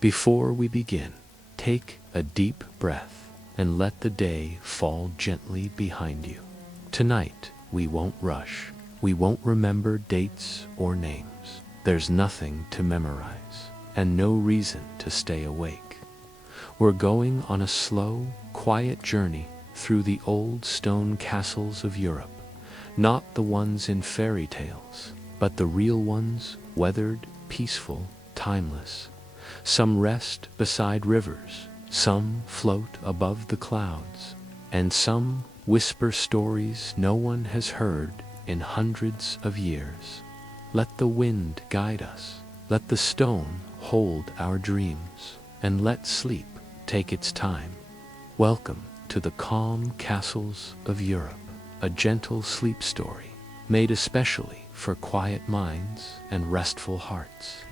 Before we begin, take a deep breath and let the day fall gently behind you. Tonight, we won't rush. We won't remember dates or names. There's nothing to memorize and no reason to stay awake. We're going on a slow, quiet journey through the old stone castles of Europe, not the ones in fairy tales, but the real ones, weathered, peaceful, timeless. Some rest beside rivers, some float above the clouds, and some whisper stories no one has heard in hundreds of years. Let the wind guide us, let the stone hold our dreams, and let sleep take its time. Welcome to the calm castles of Europe, a gentle sleep story made especially for quiet minds and restful hearts.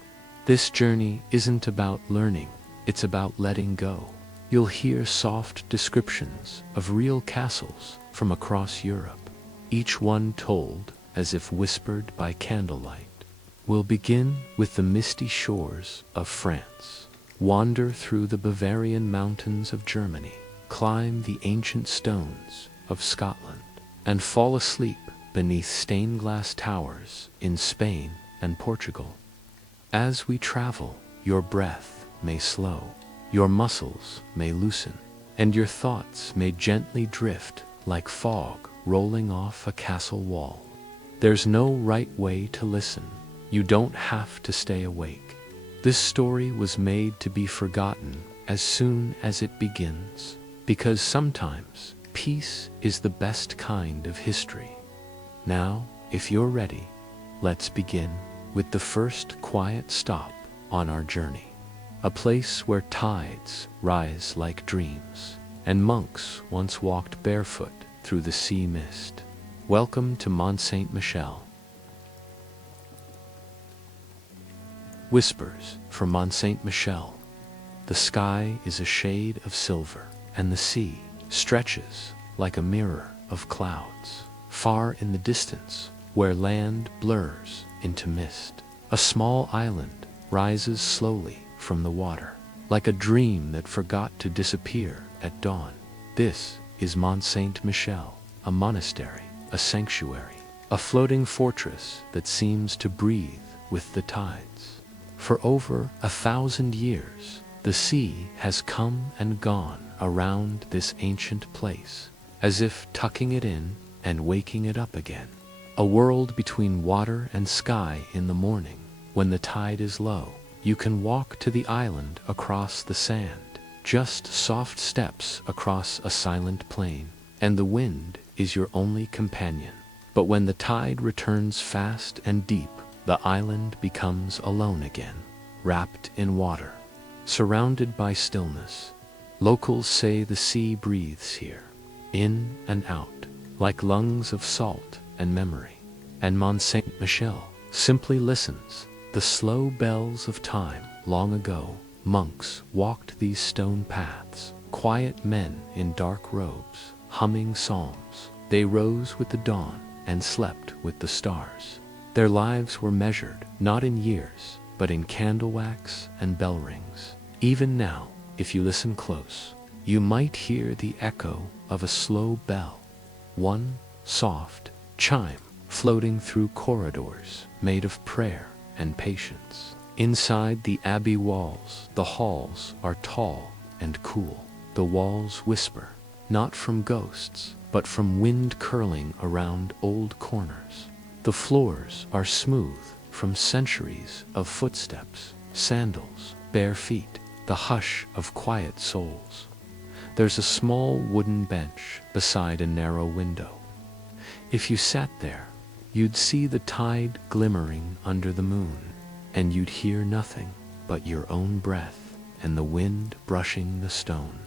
This journey isn't about learning, it's about letting go. You'll hear soft descriptions of real castles from across Europe, each one told as if whispered by candlelight. We'll begin with the misty shores of France, wander through the Bavarian mountains of Germany, climb the ancient stones of Scotland, and fall asleep beneath stained glass towers in Spain and Portugal. As we travel, your breath may slow, your muscles may loosen, and your thoughts may gently drift like fog rolling off a castle wall. There's no right way to listen. You don't have to stay awake. This story was made to be forgotten as soon as it begins, because sometimes peace is the best kind of history. Now, if you're ready, let's begin with the first quiet stop on our journey. A place where tides rise like dreams, and monks once walked barefoot through the sea mist. Welcome to Mont Saint-Michel. Whispers from Mont Saint-Michel. The sky is a shade of silver, and the sea stretches like a mirror of clouds. Far in the distance, where land blurs into mist, a small island rises slowly from the water, like a dream that forgot to disappear at dawn. This is Mont Saint-Michel, a monastery, a sanctuary, a floating fortress that seems to breathe with the tides. For over 1,000 years, the sea has come and gone around this ancient place, as if tucking it in and waking it up again. A world between water and sky in the morning. When the tide is low, you can walk to the island across the sand, just soft steps across a silent plain, and the wind is your only companion. But when the tide returns fast and deep, the island becomes alone again, wrapped in water, surrounded by stillness. Locals say the sea breathes here, in and out, like lungs of salt and memory. And Mont Saint-Michel simply listens. The slow bells of time. Long ago, monks walked these stone paths, quiet men in dark robes, humming psalms. They rose with the dawn and slept with the stars. Their lives were measured not in years, but in candle wax and bell rings. Even now, if you listen close, you might hear the echo of a slow bell, one soft chime floating through corridors made of prayer and patience. Inside the abbey walls, the halls are tall and cool. The walls whisper, not from ghosts, but from wind curling around old corners. The floors are smooth from centuries of footsteps, sandals, bare feet, the hush of quiet souls. There's a small wooden bench beside a narrow window. If you sat there, you'd see the tide glimmering under the moon, and you'd hear nothing but your own breath and the wind brushing the stone.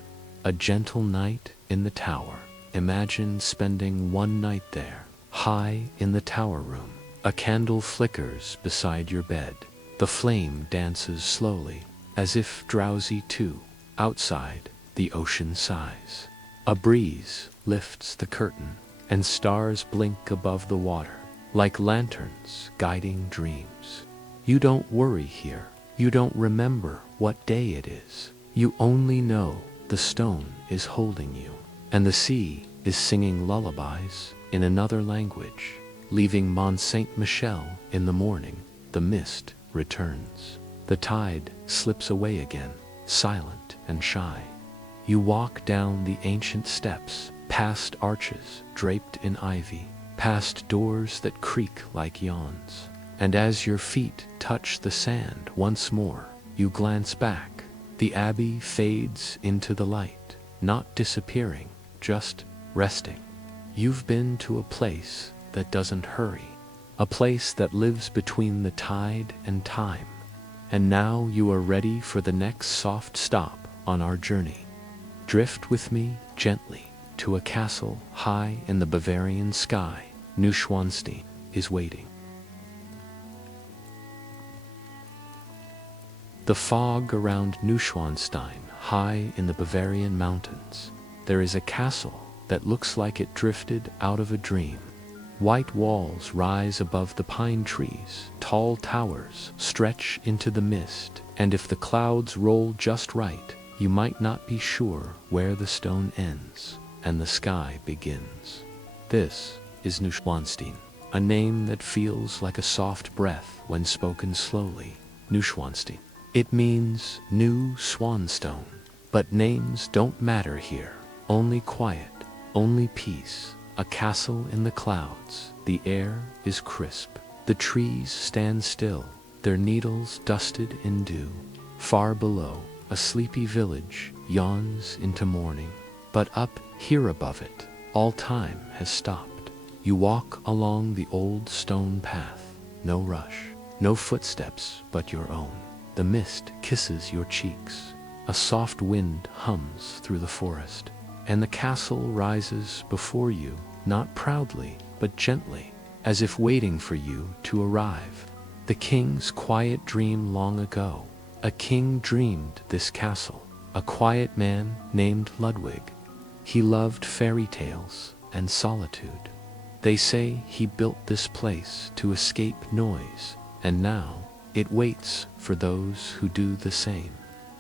A gentle night in the tower. Imagine spending one night there, high in the tower room. A candle flickers beside your bed. The flame dances slowly, as if drowsy too. Outside, the ocean sighs. A breeze lifts the curtain, and stars blink above the water, like lanterns guiding dreams. You don't worry here. You don't remember what day it is. You only know the stone is holding you, and the sea is singing lullabies in another language. Leaving Mont Saint-Michel in the morning, the mist returns. The tide slips away again, silent and shy. You walk down the ancient steps, past arches draped in ivy, past doors that creak like yawns. And as your feet touch the sand once more, you glance back. The abbey fades into the light, not disappearing, just resting. You've been to a place that doesn't hurry, a place that lives between the tide and time. And now you are ready for the next soft stop on our journey. Drift with me gently to a castle high in the Bavarian sky. Neuschwanstein is waiting. The fog around Neuschwanstein, high in the Bavarian mountains. There is a castle that looks like it drifted out of a dream. White walls rise above the pine trees, tall towers stretch into the mist, and if the clouds roll just right, you might not be sure where the stone ends and the sky begins. This is Neuschwanstein, a name that feels like a soft breath when spoken slowly. Neuschwanstein. It means new swanstone, but names don't matter here. Only quiet, only peace. A castle in the clouds. The air is crisp. The trees stand still, their needles dusted in dew. Far below, a sleepy village yawns into morning. But up here above it, all time has stopped. You walk along the old stone path. No rush, no footsteps but your own. The mist kisses your cheeks. A soft wind hums through the forest, and the castle rises before you. Not proudly, but gently, as if waiting for you to arrive. The king's quiet dream long ago. A king dreamed this castle, a quiet man named Ludwig. He loved fairy tales and solitude. They say he built this place to escape noise, and now it waits for those who do the same.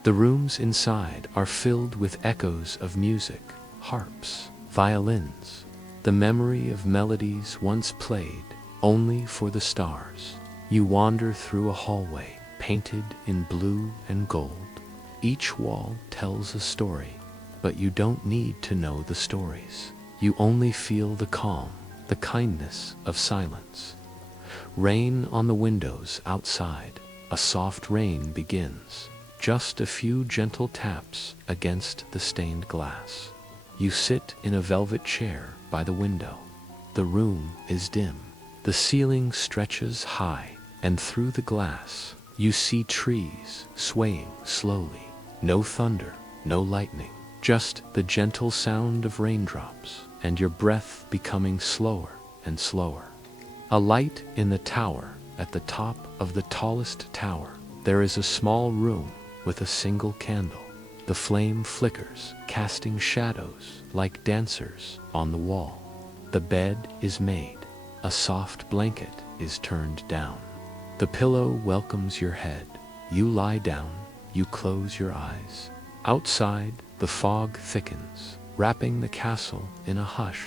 The rooms inside are filled with echoes of music, harps, violins. The memory of melodies once played only for the stars. You wander through a hallway painted in blue and gold. Each wall tells a story, but you don't need to know the stories. You only feel the calm, the kindness of silence. Rain on the windows outside. A soft rain begins. Just a few gentle taps against the stained glass. You sit in a velvet chair by the window. The room is dim. The ceiling stretches high, and through the glass, you see trees swaying slowly. No thunder, no lightning, just the gentle sound of raindrops, and your breath becoming slower and slower. A light in the tower, at the top of the tallest tower. There is a small room with a single candle. The flame flickers, casting shadows like dancers on the wall. The bed is made. A soft blanket is turned down. The pillow welcomes your head. You lie down, you close your eyes. Outside, the fog thickens, wrapping the castle in a hush.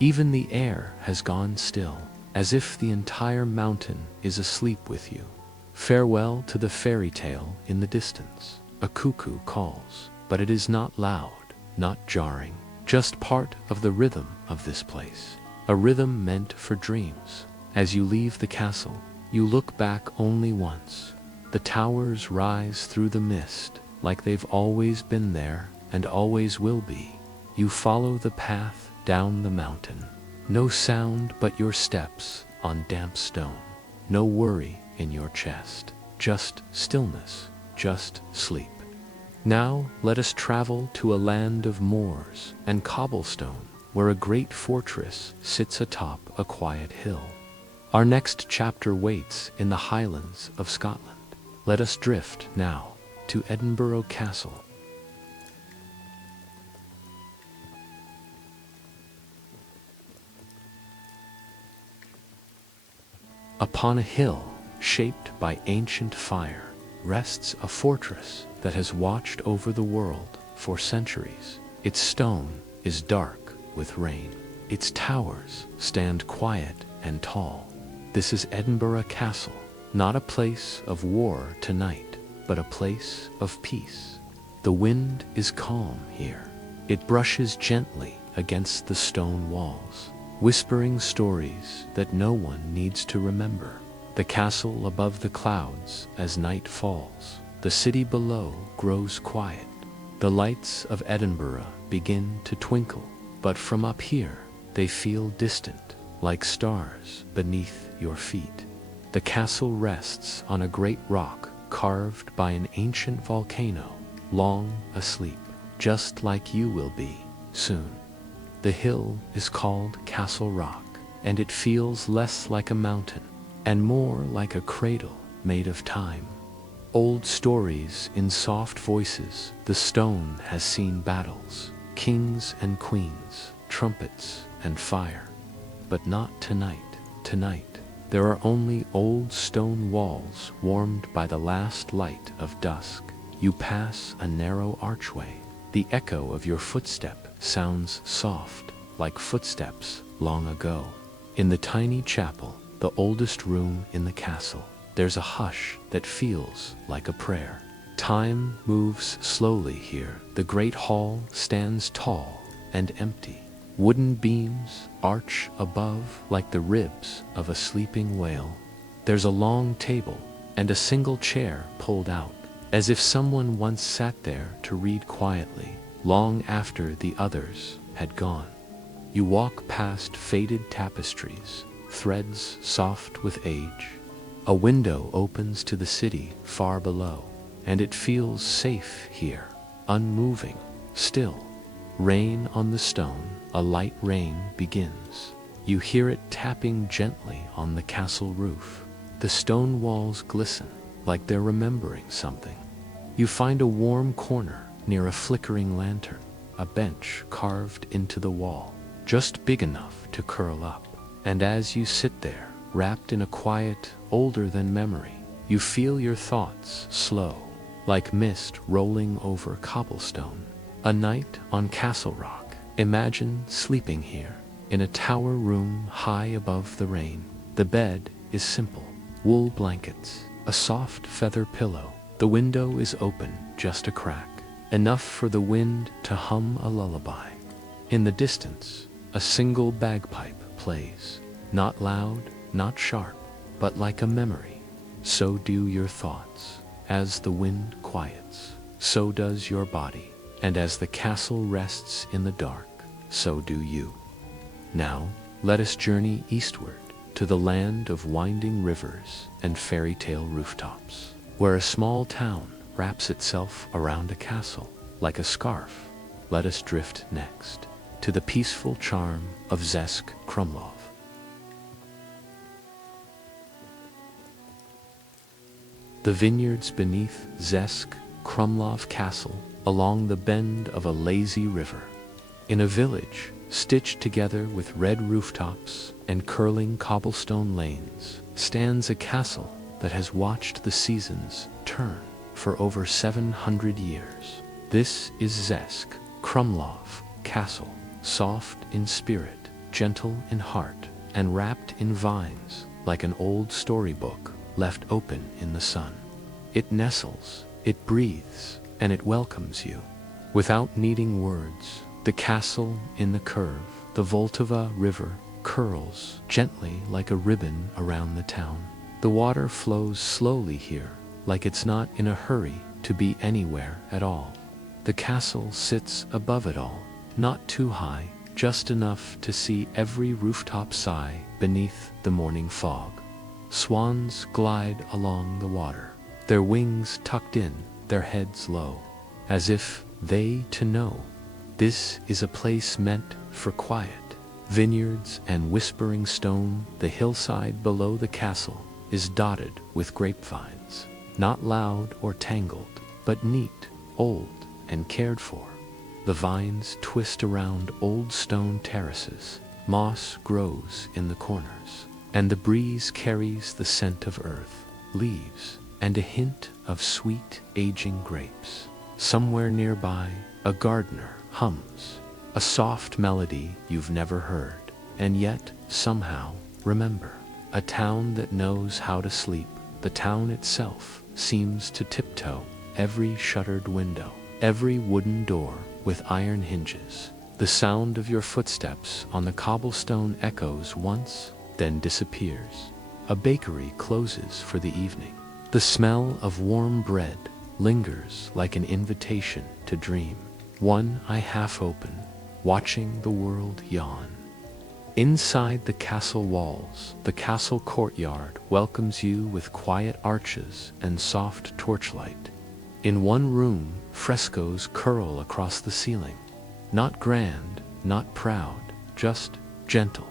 Even the air has gone still, as if the entire mountain is asleep with you. Farewell to the fairy tale in the distance. A cuckoo calls, but it is not loud, not jarring, just part of the rhythm of this place. A rhythm meant for dreams. As you leave the castle, you look back only once. The towers rise through the mist, like they've always been there and always will be. You follow the path down the mountain. No sound but your steps on damp stone. No worry in your chest. Just stillness, just sleep. Now let us travel to a land of moors and cobblestone, where a great fortress sits atop a quiet hill. Our next chapter waits in the Highlands of Scotland. Let us drift now to Edinburgh Castle. Upon a hill shaped by ancient fire, rests a fortress that has watched over the world for centuries. Its stone is dark with rain. Its towers stand quiet and tall. This is Edinburgh Castle, not a place of war tonight, but a place of peace. The wind is calm here. It brushes gently against the stone walls, whispering stories that no one needs to remember. The castle above the clouds as night falls. The city below grows quiet. The lights of Edinburgh begin to twinkle, but from up here they feel distant, like stars beneath your feet. The castle rests on a great rock carved by an ancient volcano, long asleep, just like you will be soon. The hill is called Castle Rock, and it feels less like a mountain and more like a cradle made of time. Old stories in soft voices. The stone has seen battles, kings and queens, trumpets and fire. But not tonight. Tonight, there are only old stone walls warmed by the last light of dusk. You pass a narrow archway. The echo of your footstep sounds soft, like footsteps long ago. In the tiny chapel, the oldest room in the castle, there's a hush that feels like a prayer. Time moves slowly here. The great hall stands tall and empty. Wooden beams arch above like the ribs of a sleeping whale. There's a long table and a single chair pulled out, as if someone once sat there to read quietly, long after the others had gone. You walk past faded tapestries, threads soft with age. A window opens to the city far below, and it feels safe here, unmoving, still. Rain on the stone, a light rain begins. You hear it tapping gently on the castle roof. The stone walls glisten, like they're remembering something. You find a warm corner near a flickering lantern, a bench carved into the wall, just big enough to curl up. And as you sit there, wrapped in a quiet older than memory, you feel your thoughts slow, like mist rolling over cobblestone. A night on Castle Rock. Imagine sleeping here, in a tower room high above the rain. The bed is simple, wool blankets, a soft feather pillow. The window is open, just a crack, enough for the wind to hum a lullaby. In the distance, a single bagpipe plays, not loud, not sharp, but like a memory. So do your thoughts. As the wind quiets, so does your body. And as the castle rests in the dark, so do you. Now, let us journey eastward to the land of winding rivers and fairy tale rooftops, where a small town wraps itself around a castle like a scarf. Let us drift next to the peaceful charm of Zesk Krumlov. The vineyards beneath Zesk Krumlov Castle along the bend of a lazy river. In a village stitched together with red rooftops and curling cobblestone lanes stands a castle that has watched the seasons turn for over 700 years. This is Zesk Krumlov Castle, soft in spirit, gentle in heart, and wrapped in vines like an old storybook left open in the sun. It nestles, it breathes, and it welcomes you. Without needing words, the castle in the curve, the Vltava River, curls gently like a ribbon around the town. The water flows slowly here, like it's not in a hurry to be anywhere at all. The castle sits above it all, not too high, just enough to see every rooftop sigh beneath the morning fog. Swans glide along the water, their wings tucked in, their heads low, as if they to know this is a place meant for quiet. Vineyards and whispering stone, the hillside below the castle is dotted with grapevines, not loud or tangled, but neat, old, and cared for. The vines twist around old stone terraces, moss grows in the corners, and the breeze carries the scent of earth, leaves, and a hint of sweet aging grapes. Somewhere nearby, a gardener hums a soft melody you've never heard, and yet somehow remember. A town that knows how to sleep. The town itself seems to tiptoe every shuttered window, every wooden door with iron hinges. The sound of your footsteps on the cobblestone echoes once, then disappears. A bakery closes for the evening. The smell of warm bread lingers like an invitation to dream. One eye half open, watching the world yawn. Inside the castle walls, the castle courtyard welcomes you with quiet arches and soft torchlight. In one room, frescoes curl across the ceiling. Not grand, not proud, just gentle.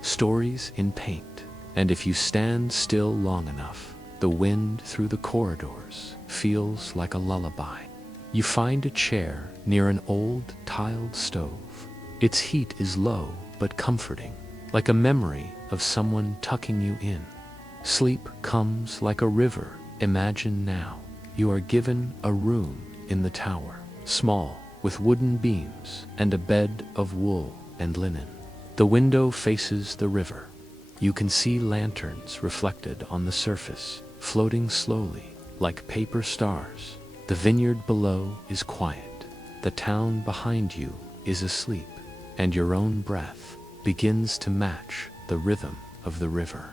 Stories in paint. And if you stand still long enough, the wind through the corridors feels like a lullaby. You find a chair near an old tiled stove. Its heat is low but comforting, like a memory of someone tucking you in. Sleep comes like a river. Imagine now you are given a room in the tower, small, with wooden beams and a bed of wool and linen. The window faces the river. You can see lanterns reflected on the surface, floating slowly like paper stars. The vineyard below is quiet. The town behind you is asleep, and your own breath begins to match the rhythm of the river.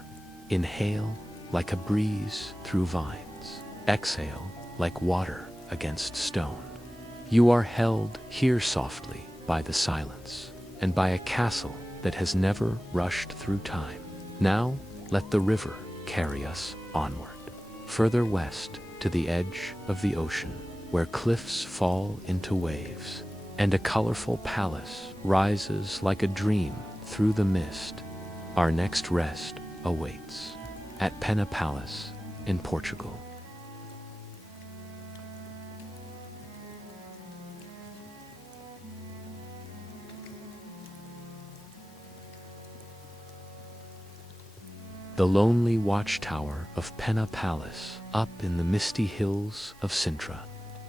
Inhale like a breeze through vines. Exhale like water against stone. You are held here softly by the silence and by a castle that has never rushed through time. Now let the river carry us onward, further west to the edge of the ocean, where cliffs fall into waves, and a colorful palace rises like a dream through the mist. Our next rest awaits at Pena Palace in Portugal. The lonely watchtower of Pena Palace, up in the misty hills of Sintra,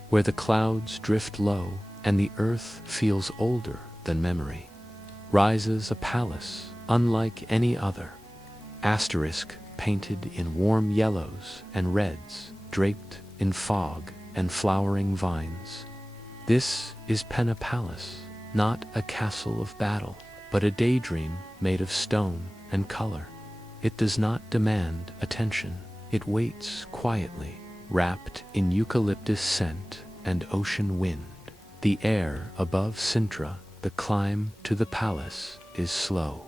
where the clouds drift low and the earth feels older than memory, rises a palace unlike any other. Asterisk painted in warm yellows and reds, draped in fog and flowering vines. This is Pena Palace, not a castle of battle, but a daydream made of stone and color. It does not demand attention. It waits quietly, wrapped in eucalyptus scent and ocean wind. The air above Sintra, the climb to the palace, is slow.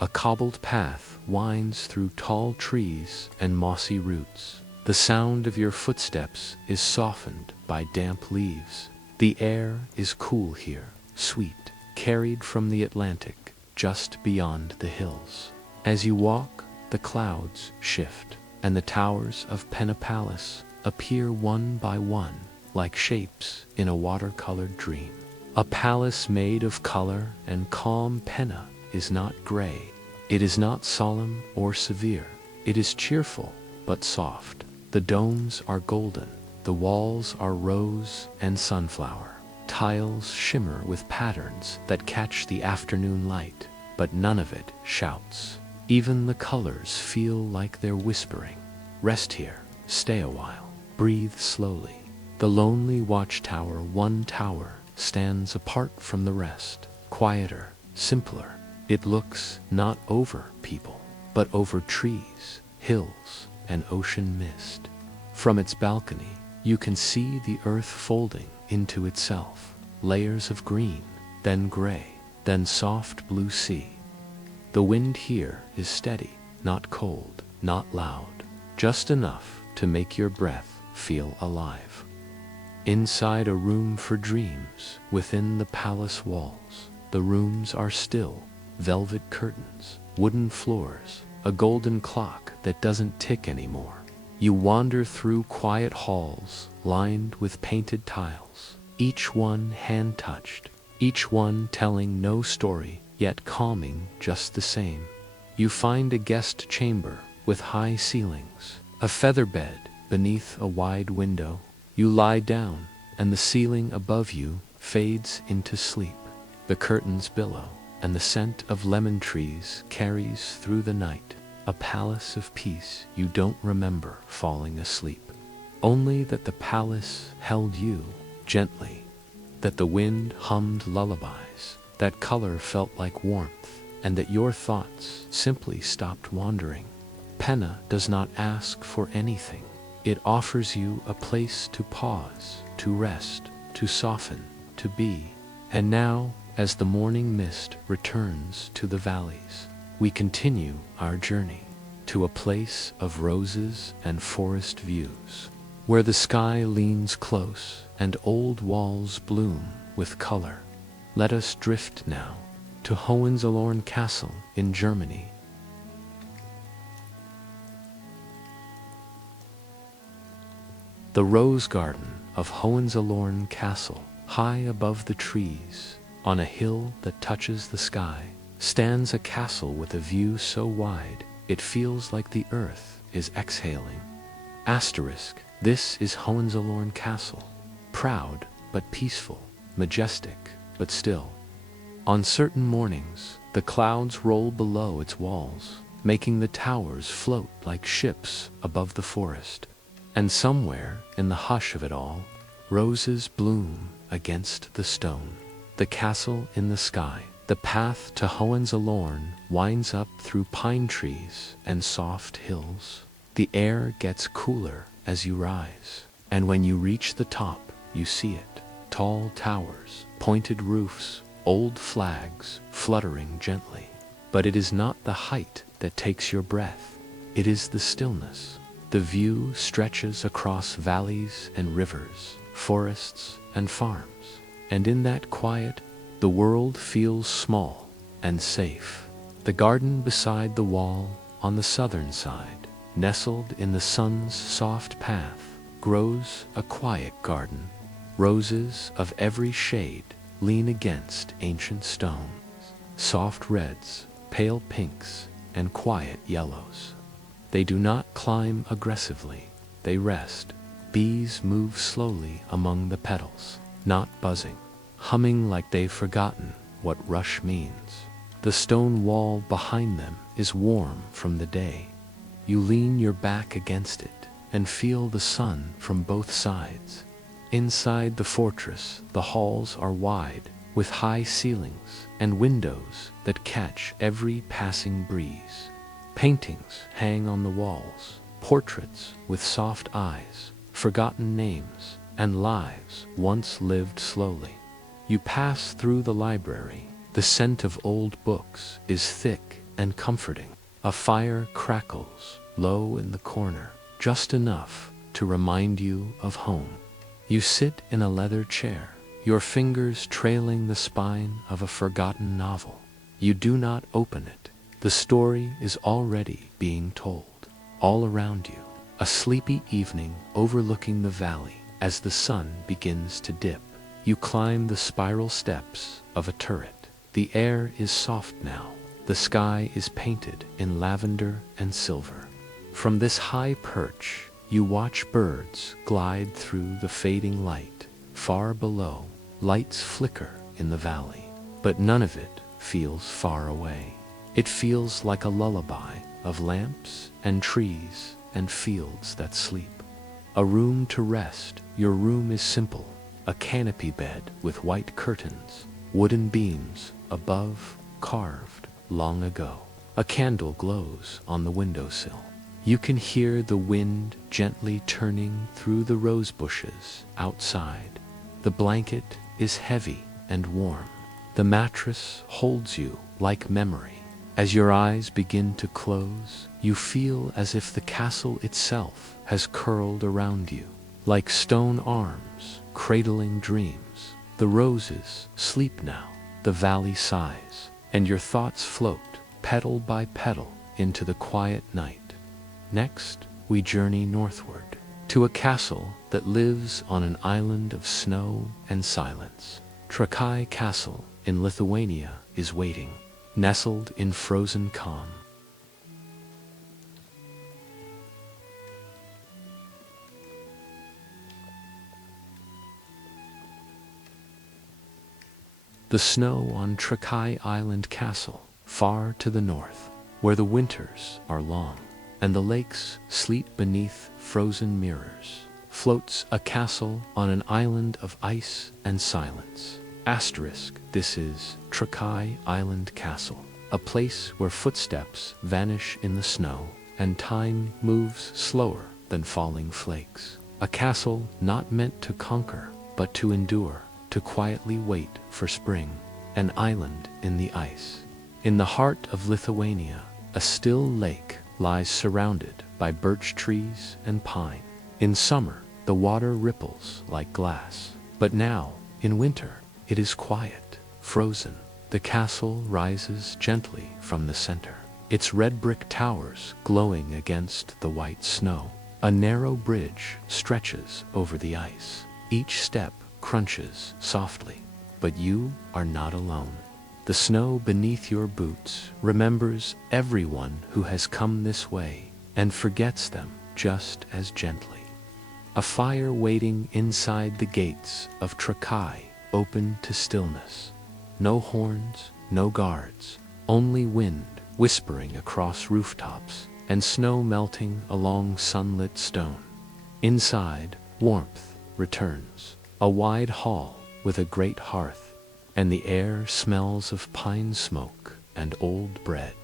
A cobbled path winds through tall trees and mossy roots. The sound of your footsteps is softened by damp leaves. The air is cool here, sweet, carried from the Atlantic just beyond the hills. As you walk, the clouds shift, and the towers of Pena Palace appear one by one, like shapes in a watercolored dream. A palace made of color and calm. Pena is not gray. It is not solemn or severe. It is cheerful but soft. The domes are golden. The walls are rose and sunflower. Tiles shimmer with patterns that catch the afternoon light, but none of it shouts. Even the colors feel like they're whispering. Rest here, stay a while, breathe slowly. The lonely watchtower, one tower, stands apart from the rest, quieter, simpler. It looks not over people, but over trees, hills, and ocean mist. From its balcony, you can see the earth folding into itself, layers of green, then gray, then soft blue sea. The wind here is steady, not cold, not loud, just enough to make your breath feel alive. Inside a room for dreams, within the palace walls, the rooms are still, velvet curtains, wooden floors, a golden clock that doesn't tick anymore. You wander through quiet halls lined with painted tiles, each one hand-touched, each one telling no story, yet calming just the same. You find a guest chamber with high ceilings, a feather bed beneath a wide window. You lie down, and the ceiling above you fades into sleep. The curtains billow, and the scent of lemon trees carries through the night. A palace of peace you don't remember falling asleep. Only that the palace held you gently, that the wind hummed lullabies, that color felt like warmth, and that your thoughts simply stopped wandering. Penna does not ask for anything. It offers you a place to pause, to rest, to soften, to be. And now, as the morning mist returns to the valleys, we continue our journey to a place of roses and forest views, where the sky leans close and old walls bloom with color. Let us drift now to Hohenzollern Castle in Germany. The rose garden of Hohenzollern Castle, high above the trees, on a hill that touches the sky, stands a castle with a view so wide it feels like the earth is exhaling. Asterisk, this is Hohenzollern Castle, proud but peaceful, majestic but still. On certain mornings, the clouds roll below its walls, making the towers float like ships above the forest. And somewhere in the hush of it all, roses bloom against the stone. The castle in the sky. The path to Hohenzollern winds up through pine trees and soft hills. The air gets cooler as you rise, and when you reach the top, you see it. Tall towers, pointed roofs, old flags fluttering gently. But it is not the height that takes your breath. It is the stillness. The view stretches across valleys and rivers, forests and farms, and in that quiet, the world feels small and safe. The garden beside the wall on the southern side, nestled in the sun's soft path, grows a quiet garden. Roses of every shade lean against ancient stones, soft reds, pale pinks, and quiet yellows. They do not climb aggressively, they rest. Bees move slowly among the petals, not buzzing, humming like they've forgotten what rush means. The stone wall behind them is warm from the day. You lean your back against it and feel the sun from both sides. Inside the fortress, the halls are wide, with high ceilings and windows that catch every passing breeze. Paintings hang on the walls, portraits with soft eyes, forgotten names, and lives once lived slowly. You pass through the library. The scent of old books is thick and comforting. A fire crackles low in the corner, just enough to remind you of home. You sit in a leather chair, your fingers trailing the spine of a forgotten novel. You do not open it. The story is already being told. All around you, a sleepy evening overlooking the valley as the sun begins to dip. You climb the spiral steps of a turret. The air is soft now. The sky is painted in lavender and silver. From this high perch, you watch birds glide through the fading light. Far below, lights flicker in the valley, but none of it feels far away. It feels like a lullaby of lamps and trees and fields that sleep. A room to rest. Your room is simple. A canopy bed with white curtains, wooden beams above, carved long ago. A candle glows on the windowsill. You can hear the wind gently turning through the rose bushes outside. The blanket is heavy and warm. The mattress holds you like memory. As your eyes begin to close, you feel as if the castle itself has curled around you, like stone arms cradling dreams. The roses sleep now, the valley sighs, and your thoughts float, petal by petal, into the quiet night. Next, we journey northward, to a castle that lives on an island of snow and silence. Trakai Castle in Lithuania is waiting, nestled in frozen calm. The snow on Trakai Island Castle, far to the north, where the winters are long, and the lakes sleep beneath frozen mirrors, floats a castle on an island of ice and silence. Asterisk, this is Trakai Island Castle, a place where footsteps vanish in the snow, and time moves slower than falling flakes. A castle not meant to conquer, but to endure, to quietly wait for spring, an island in the ice. In the heart of Lithuania, a still lake lies surrounded by birch trees and pine. In summer, the water ripples like glass, but now, in winter, it is quiet, frozen. The castle rises gently from the center, its red brick towers glowing against the white snow. A narrow bridge stretches over the ice. Each step crunches softly, but you are not alone. The snow beneath your boots remembers everyone who has come this way and forgets them just as gently. A fire waiting inside the gates of Trakai, open to stillness. No horns, no guards, only wind whispering across rooftops and snow melting along sunlit stone. Inside, warmth returns. A wide hall with a great hearth, and the air smells of pine smoke and old bread.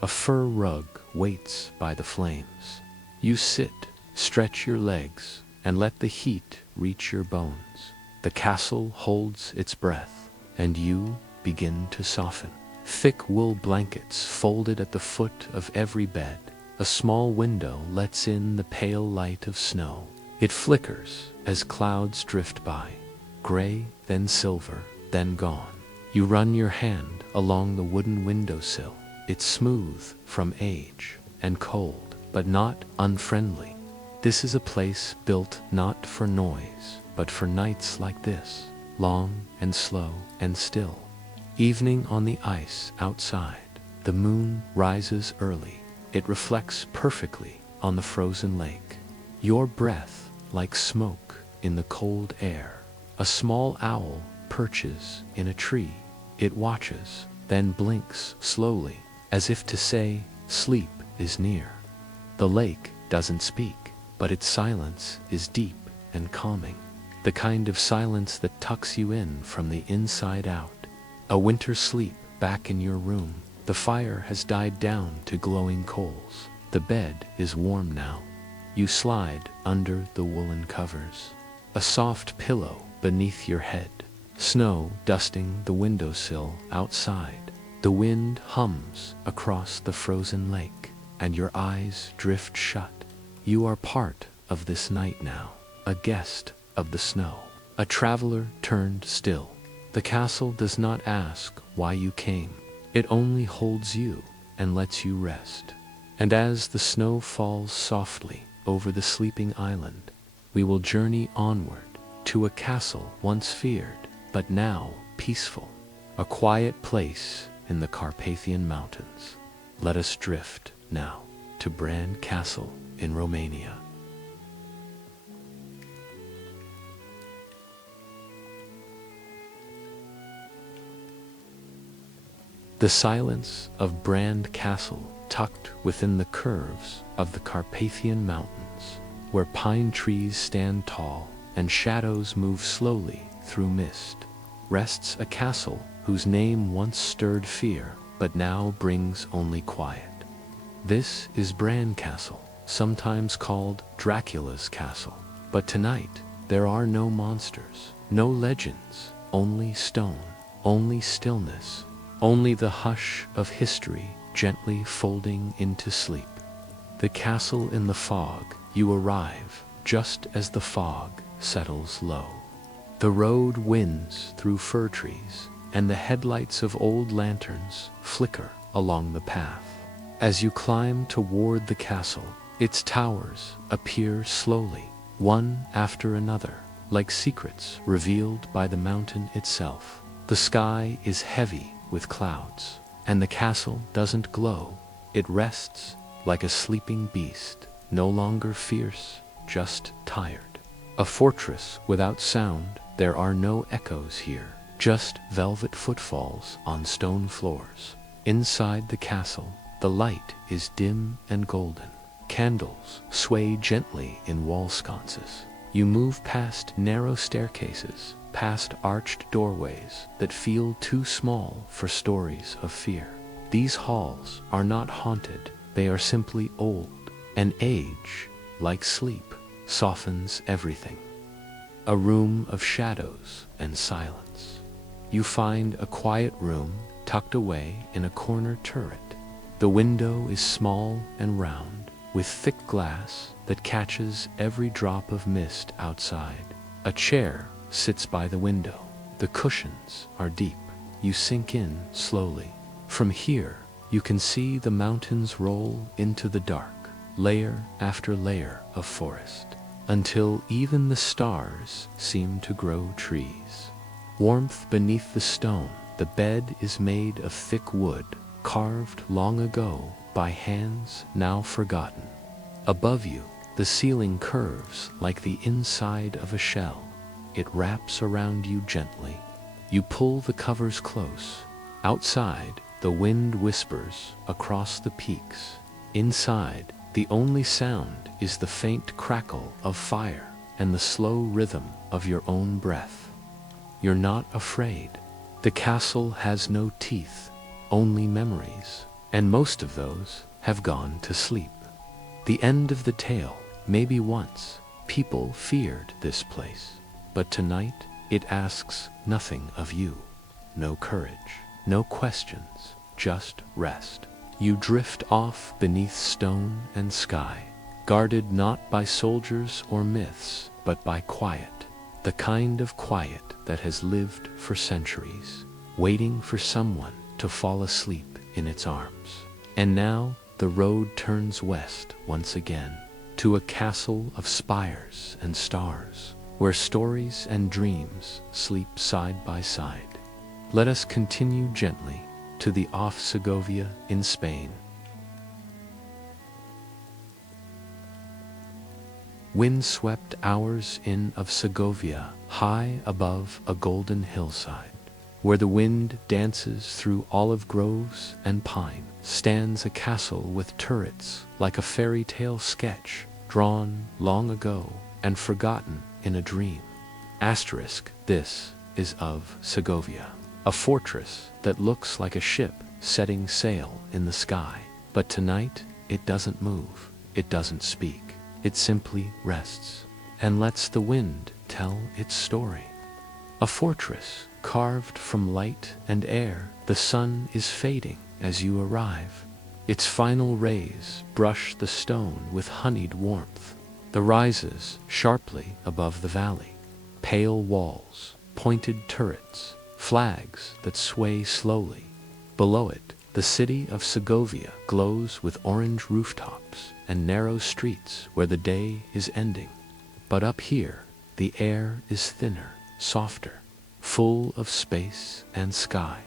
A fur rug waits by the flames. You sit, stretch your legs, and let the heat reach your bones. The castle holds its breath, and you begin to soften. Thick wool blankets folded at the foot of every bed. A small window lets in the pale light of snow. It flickers as clouds drift by, gray, then silver, then gone. You run your hand along the wooden windowsill. It's smooth from age and cold, but not unfriendly. This is a place built not for noise, but for nights like this, long and slow and still. Evening on the ice outside. The moon rises early. It reflects perfectly on the frozen lake. Your breath like smoke in the cold air. A small owl perches in a tree. It watches, then blinks slowly, as if to say, sleep is near. The lake doesn't speak, but its silence is deep and calming. The kind of silence that tucks you in from the inside out. A winter sleep back in your room. The fire has died down to glowing coals. The bed is warm now. You slide under the woolen covers. A soft pillow beneath your head. Snow dusting the windowsill outside. The wind hums across the frozen lake, and your eyes drift shut. You are part of this night now, a guest of the snow, a traveler turned still. The castle does not ask why you came. It only holds you and lets you rest. And as the snow falls softly over the sleeping island, we will journey onward to a castle once feared, but now peaceful. A quiet place in the Carpathian Mountains. Let us drift now to Bran Castle in Romania. The silence of Brand Castle, tucked within the curves of the Carpathian Mountains, where pine trees stand tall and shadows move slowly through mist, rests a castle whose name once stirred fear, but now brings only quiet. This is Bran Castle, sometimes called Dracula's Castle. But tonight, there are no monsters, no legends, only stone, only stillness, only the hush of history gently folding into sleep. The castle in the fog, you arrive just as the fog settles low. The road winds through fir trees, and the headlights of old lanterns flicker along the path. As you climb toward the castle, its towers appear slowly, one after another, like secrets revealed by the mountain itself. The sky is heavy with clouds, and the castle doesn't glow. It rests like a sleeping beast, no longer fierce, just tired. A fortress without sound. There are no echoes here. just velvet footfalls on stone floors. Inside the castle, the light is dim and golden. Candles sway gently in wall sconces. You move past narrow staircases, past arched doorways that feel too small for stories of fear. These halls are not haunted, they are simply old, and age, like sleep, softens everything. A room of shadows and silence. You find a quiet room tucked away in a corner turret. The window is small and round, with thick glass that catches every drop of mist outside. A chair sits by the window. The cushions are deep. You sink in slowly. From here, you can see the mountains roll into the dark, layer after layer of forest, until even the stars seem to grow trees. Warmth beneath the stone. The bed is made of thick wood, carved long ago by hands now forgotten. Above you, the ceiling curves like the inside of a shell. It wraps around you gently. You pull the covers close. Outside, the wind whispers across the peaks. Inside, the only sound is the faint crackle of fire and the slow rhythm of your own breath. You're not afraid. The castle has no teeth, only memories, and most of those have gone to sleep. The end of the tale. Maybe once people feared this place, but tonight it asks nothing of you. No courage, no questions, just rest. You drift off beneath stone and sky, guarded not by soldiers or myths, but by quiet, the kind of quiet that has lived for centuries, waiting for someone to fall asleep in its arms. And now the road turns west once again, to a castle of spires and stars, where stories and dreams sleep side by side. Let us continue gently to the off Segovia in Spain. Wind-swept hours in of Segovia, high above a golden hillside, where the wind dances through olive groves and pine, stands a castle with turrets like a fairy tale sketch, drawn long ago and forgotten in a dream. Asterisk, this is of Segovia, a fortress that looks like a ship setting sail in the sky. But tonight, it doesn't move, it doesn't speak, it simply rests and lets the wind tell its story. A fortress carved from light and air. The sun is fading as you arrive. Its final rays brush the stone with honeyed warmth. The rises sharply above the valley. Pale walls, pointed turrets, flags that sway slowly. Below it, the city of Segovia glows with orange rooftops and narrow streets where the day is ending. But up here, the air is thinner, softer, full of space and sky.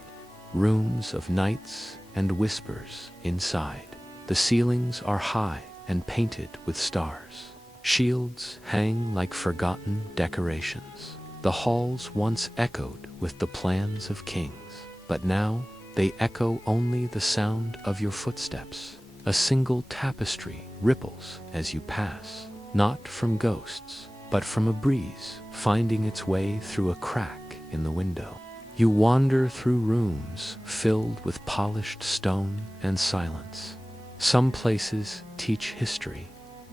Rooms of nights and whispers inside. The ceilings are high and painted with stars. Shields hang like forgotten decorations. The halls once echoed with the plans of kings, but now they echo only the sound of your footsteps. A single tapestry ripples as you pass, not from ghosts, but from a breeze finding its way through a crack in the window. You wander through rooms filled with polished stone and silence. Some places teach history.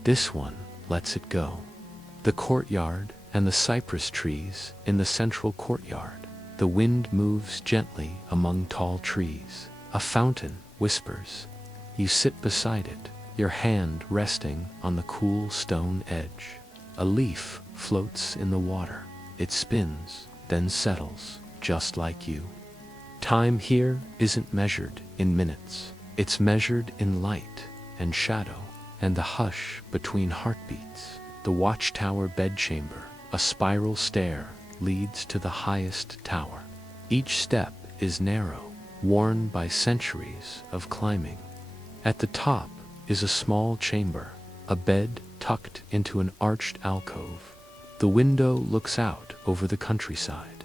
This one lets it go. The courtyard and the cypress trees in the central courtyard. The wind moves gently among tall trees. A fountain whispers. You sit beside it, your hand resting on the cool stone edge. A leaf floats in the water. It spins, then settles, just like you. Time here isn't measured in minutes. It's measured in light and shadow and the hush between heartbeats. The watchtower bedchamber, a spiral stair, leads to the highest tower. Each step is narrow, worn by centuries of climbing. At the top is a small chamber, a bed tucked into an arched alcove. The window looks out over the countryside.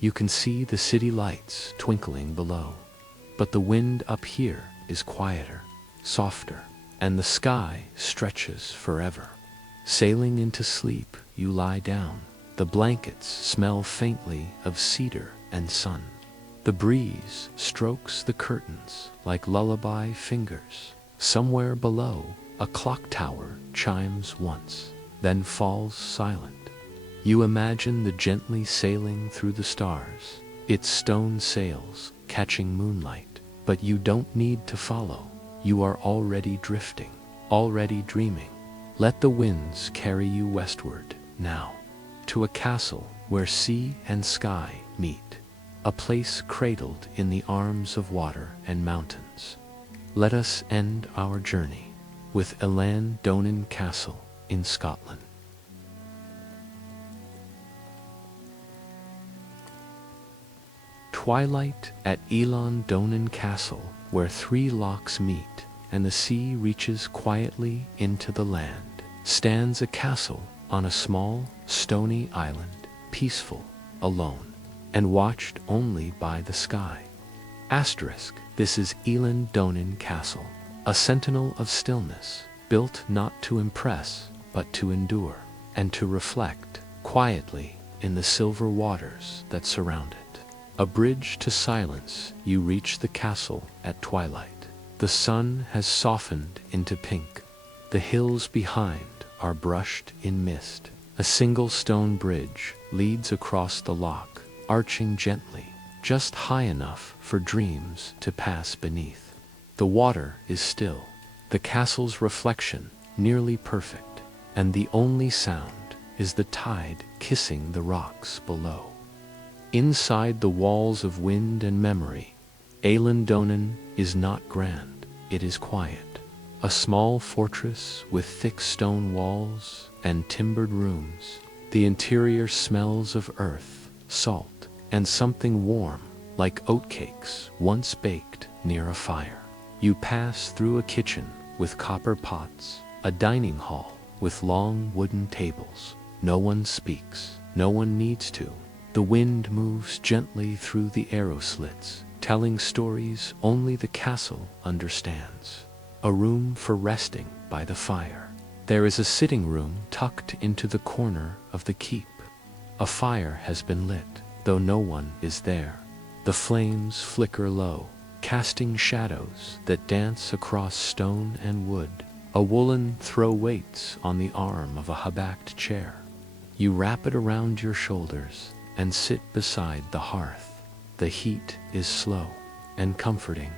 You can see the city lights twinkling below. But the wind up here is quieter, softer, and the sky stretches forever. Sailing into sleep, you lie down. The blankets smell faintly of cedar and sun. The breeze strokes the curtains like lullaby fingers. Somewhere below, a clock tower chimes once, then falls silent. You imagine the gently sailing through the stars, its stone sails catching moonlight. But you don't need to follow. You are already drifting, already dreaming. Let the winds carry you westward now, to a castle where sea and sky meet, a place cradled in the arms of water and mountains. Let us end our journey with Elan Donan Castle in Scotland. Twilight at Elan Donan Castle, where three lochs meet and the sea reaches quietly into the land, stands a castle on a small, stony island, peaceful, alone, and watched only by the sky. Asterisk, this is Elan Donan Castle, a sentinel of stillness, built not to impress, but to endure, and to reflect quietly in the silver waters that surround it. A bridge to silence, you reach the castle at twilight. The sun has softened into pink. The hills behind are brushed in mist. A single stone bridge leads across the loch, arching gently, just high enough for dreams to pass beneath. The water is still, the castle's reflection nearly perfect, and the only sound is the tide kissing the rocks below. Inside the walls of wind and memory, Elan Donan is not grand, it is quiet. A small fortress with thick stone walls and timbered rooms. The interior smells of earth, salt, and something warm, like oatcakes once baked near a fire. You pass through a kitchen with copper pots, a dining hall with long wooden tables. No one speaks, no one needs to. The wind moves gently through the arrow slits, telling stories only the castle understands. A room for resting by the fire. There is a sitting room tucked into the corner of the keep. A fire has been lit, though no one is there. The flames flicker low, casting shadows that dance across stone and wood. A woolen throw waits on the arm of a hubacked chair. You wrap it around your shoulders and sit beside the hearth. The heat is slow and comforting,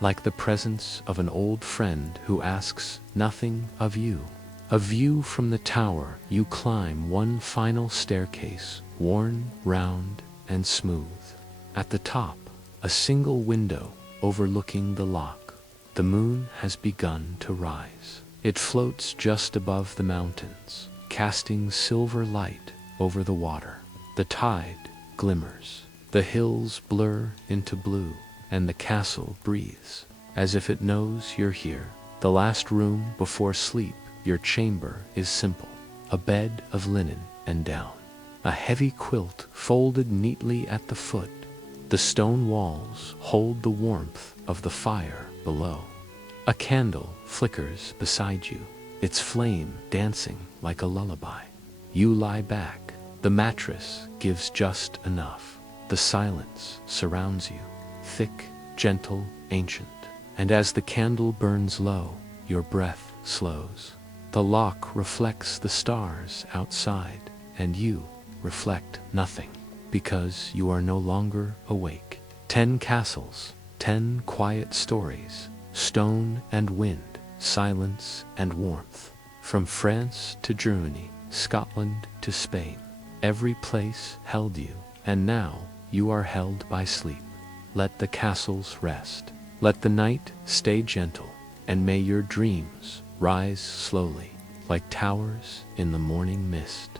like the presence of an old friend who asks nothing of you. A view from the tower, you climb one final staircase, worn, round, and smooth. At the top, a single window overlooking the loch. The moon has begun to rise. It floats just above the mountains, casting silver light over the water. The tide glimmers, the hills blur into blue, and the castle breathes, as if it knows you're here. The last room before sleep, your chamber is simple, a bed of linen and down, a heavy quilt folded neatly at the foot. The stone walls hold the warmth of the fire below. A candle flickers beside you, its flame dancing like a lullaby. You lie back. The mattress gives just enough. The silence surrounds you, thick, gentle, ancient. And as the candle burns low, your breath slows. The loch reflects the stars outside, and you reflect nothing, because you are no longer awake. 10 castles, 10 quiet stories, stone and wind, silence and warmth. From France to Germany, Scotland to Spain. Every place held you, and now you are held by sleep. Let the castles rest. Let the night stay gentle, and may your dreams rise slowly, like towers in the morning mist.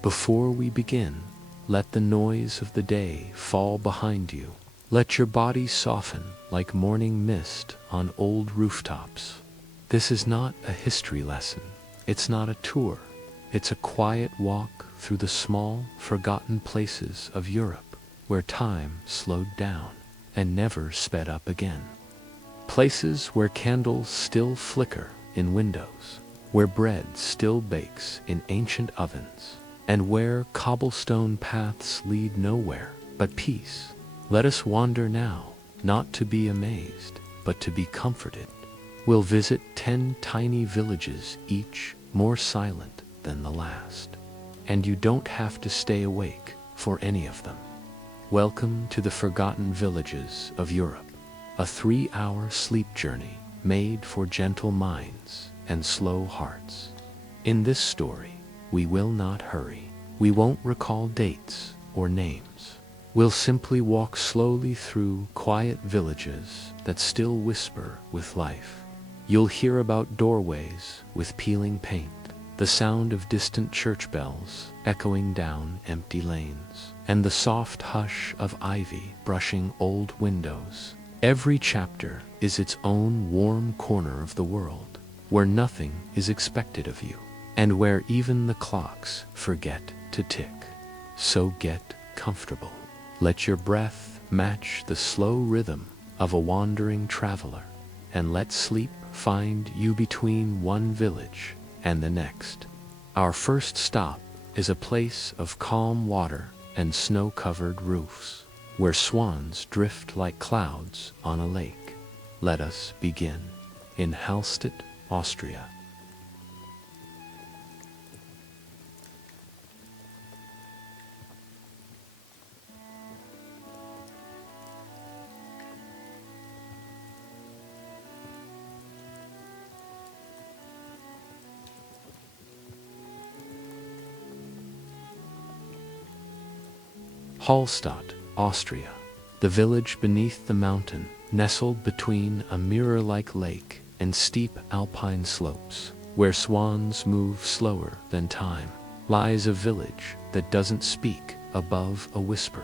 Before we begin, let the noise of the day fall behind you. Let your body soften like morning mist on old rooftops. This is not a history lesson. It's not a tour. It's a quiet walk through the small, forgotten places of Europe where time slowed down and never sped up again. Places where candles still flicker in windows, where bread still bakes in ancient ovens, and where cobblestone paths lead nowhere but peace. Let us wander now, not to be amazed, but to be comforted. We'll visit 10 tiny villages, each more silent than the last. And you don't have to stay awake for any of them. Welcome to the Forgotten Villages of Europe, a 3-hour sleep journey made for gentle minds and slow hearts. In this story, we will not hurry. We won't recall dates or names. We'll simply walk slowly through quiet villages that still whisper with life. You'll hear about doorways with peeling paint, the sound of distant church bells echoing down empty lanes, and the soft hush of ivy brushing old windows. Every chapter is its own warm corner of the world, where nothing is expected of you, and where even the clocks forget to tick. So get comfortable. Let your breath match the slow rhythm of a wandering traveler, and let sleep find you between one village and the next. Our first stop is a place of calm water and snow-covered roofs, where swans drift like clouds on a lake. Let us begin in Hallstatt, Austria. Hallstatt, Austria, the village beneath the mountain, nestled between a mirror-like lake and steep alpine slopes, where swans move slower than time, lies a village that doesn't speak above a whisper.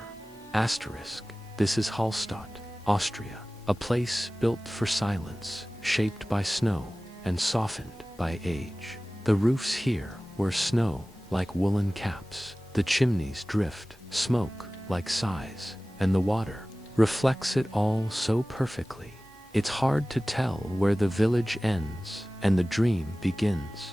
Asterisk, this is Hallstatt, Austria, a place built for silence, shaped by snow and softened by age. The roofs here wear snow like woolen caps, the chimneys drift smoke like sighs, and the water reflects it all so perfectly. It's hard to tell where the village ends and the dream begins.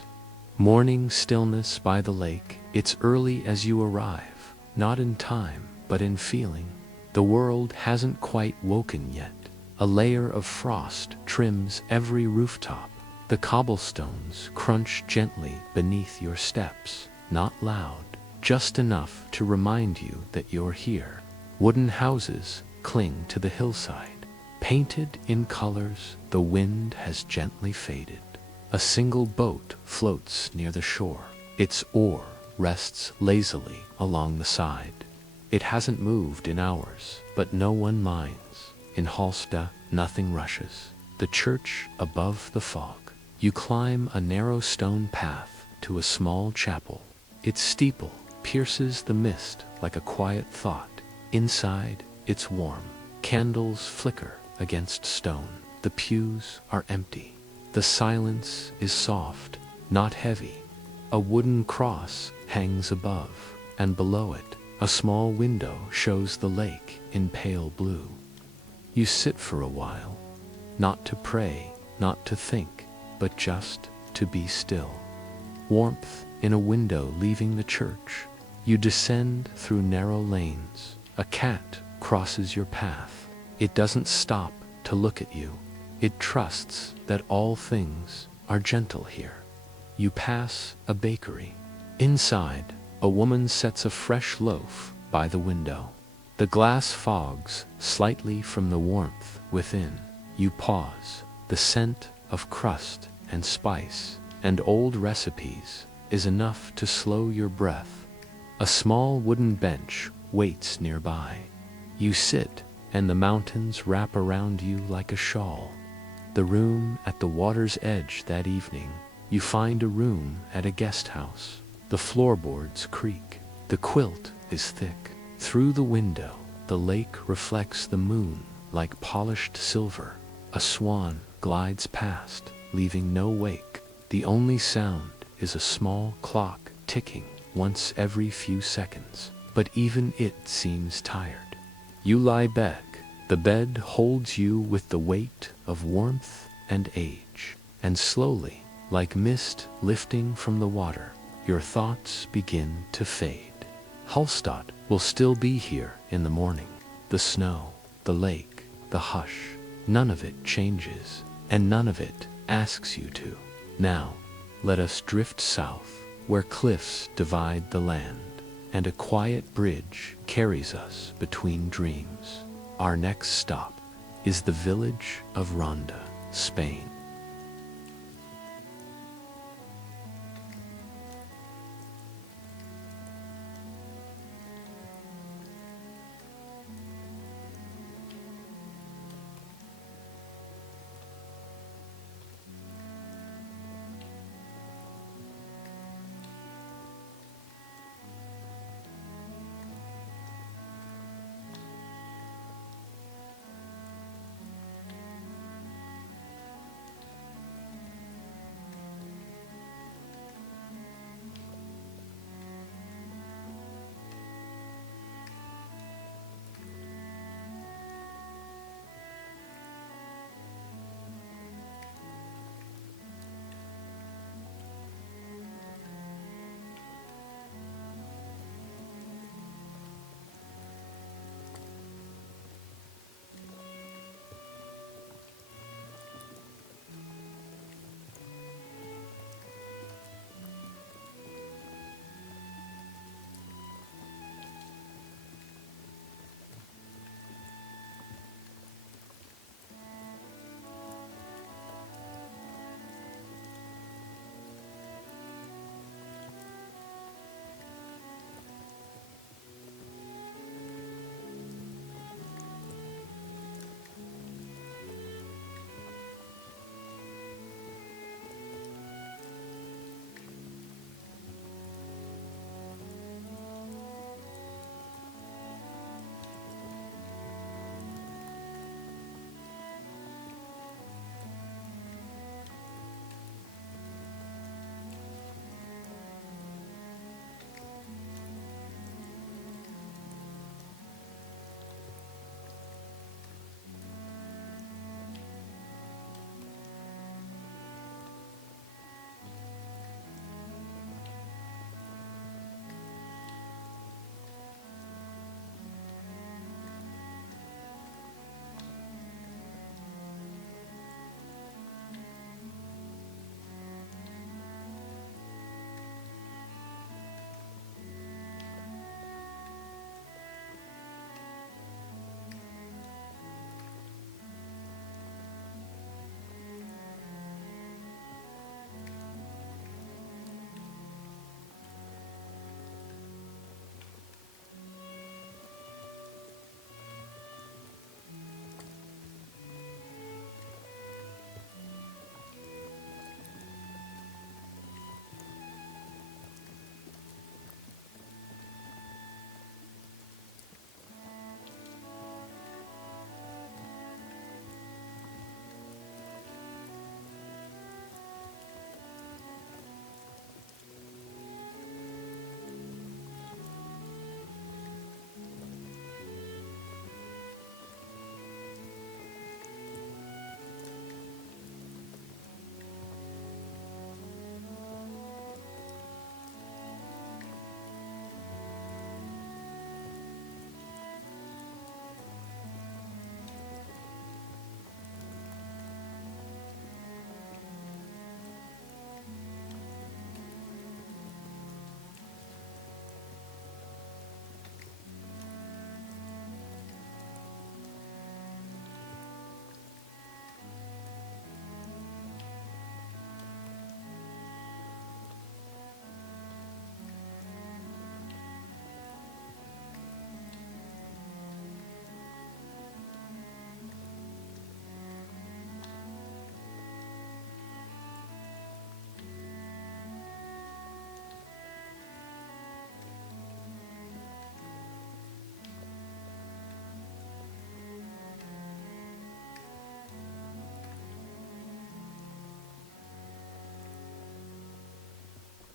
Morning stillness by the lake, it's early as you arrive, not in time, but in feeling. The world hasn't quite woken yet. A layer of frost trims every rooftop. The cobblestones crunch gently beneath your steps, not loud, just enough to remind you that you're here. Wooden houses cling to the hillside. Painted in colors the wind has gently faded. A single boat floats near the shore. Its oar rests lazily along the side. It hasn't moved in hours, but no one minds. In Hallstatt, nothing rushes. The church above the fog. You climb a narrow stone path to a small chapel. Its steeple pierces the mist like a quiet thought. Inside, it's warm. Candles flicker against stone. The pews are empty. The silence is soft, not heavy. A wooden cross hangs above, and below it, a small window shows the lake in pale blue. You sit for a while, not to pray, not to think, but just to be still. Warmth in a window leaving the church. You descend through narrow lanes. A cat crosses your path. It doesn't stop to look at you. It trusts that all things are gentle here. You pass a bakery. Inside, a woman sets a fresh loaf by the window. The glass fogs slightly from the warmth within. You pause. The scent of crust and spice and old recipes is enough to slow your breath. A small wooden bench waits nearby. You sit, and the mountains wrap around you like a shawl. The room at the water's edge that evening. You find a room at a guest house. The floorboards creak. The quilt is thick. Through the window, The lake reflects the moon like polished silver. A swan glides past, leaving no wake. The only sound is a small clock ticking once every few seconds, but even it seems tired. You lie back. The bed holds you with the weight of warmth and age, and slowly, like mist lifting from the water, your thoughts begin to fade. Hallstatt will still be here in the morning. The snow, the lake, the hush, none of it changes, and none of it asks you to. Now, let us drift south, where cliffs divide the land, and a quiet bridge carries us between dreams. Our next stop is the village of Ronda, Spain.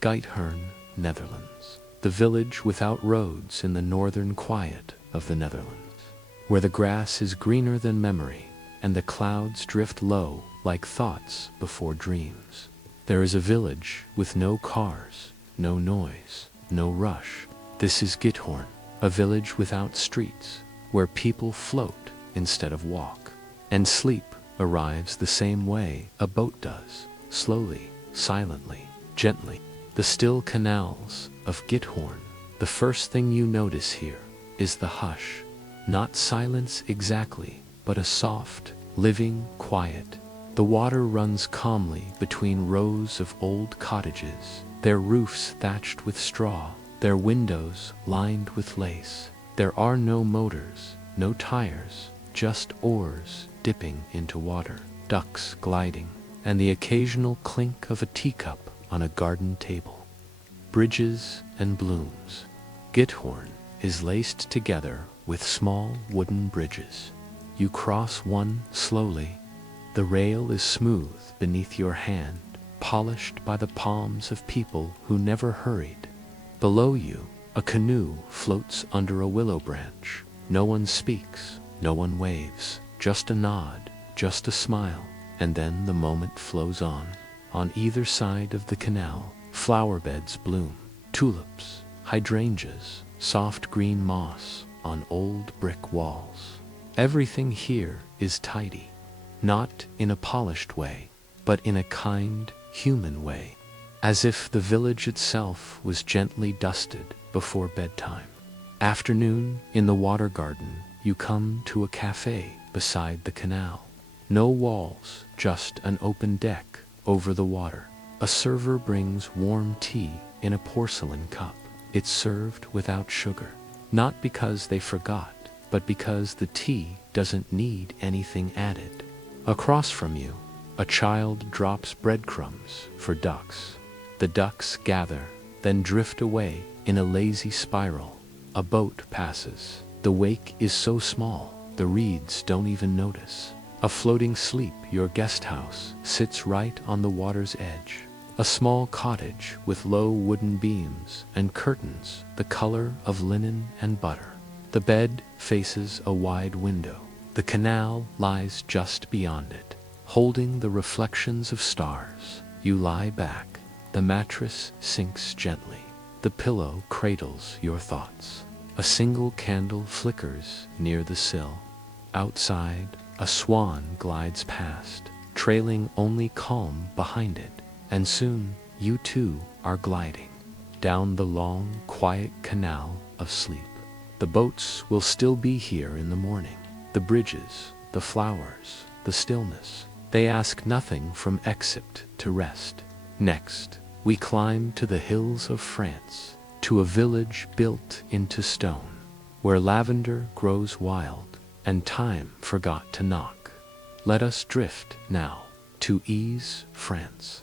Giethoorn, Netherlands. The village without roads in the northern quiet of the Netherlands, where the grass is greener than memory and the clouds drift low like thoughts before dreams. There is a village with no cars, no noise, no rush. This is Giethoorn, a village without streets, where people float instead of walk. And sleep arrives the same way a boat does, slowly, silently, gently. The still canals of Giethoorn. The first thing you notice here is the hush. Not silence exactly, but a soft, living quiet. The water runs calmly between rows of old cottages, their roofs thatched with straw, their windows lined with lace. There are no motors, no tires, just oars dipping into water, ducks gliding, and the occasional clink of a teacup on a garden table. Bridges and blooms. Giethoorn is laced together with small wooden bridges. You cross one slowly. The rail is smooth beneath your hand, polished by the palms of people who never hurried. Below you, a canoe floats under a willow branch. No one speaks, no one waves, just a nod, just a smile, and then the moment flows on. On either side of the canal, flower beds bloom, tulips, hydrangeas, soft green moss on old brick walls. Everything here is tidy, not in a polished way, but in a kind, human way, as if the village itself was gently dusted before bedtime. Afternoon, in the water garden, you come to a cafe beside the canal. No walls, just an open deck over the water. A server brings warm tea in a porcelain cup. It's served without sugar, not because they forgot, but because the tea doesn't need anything added. Across from you, a child drops breadcrumbs for ducks. The ducks gather, then drift away in a lazy spiral. A boat passes. The wake is so small, the reeds don't even notice. A floating sleep, your guest house, sits right on the water's edge. A small cottage with low wooden beams and curtains the color of linen and butter. The bed faces a wide window. The canal lies just beyond it, holding the reflections of stars. You lie back. The mattress sinks gently. The pillow cradles your thoughts. A single candle flickers near the sill. Outside, a swan glides past, trailing only calm behind it. And soon, you too are gliding down the long, quiet canal of sleep. The boats will still be here in the morning. The bridges, the flowers, the stillness. They ask nothing from except to rest. Next, we climb to the hills of France, to a village built into stone, where lavender grows wild and time forgot to knock. Let us drift now to Ease, France.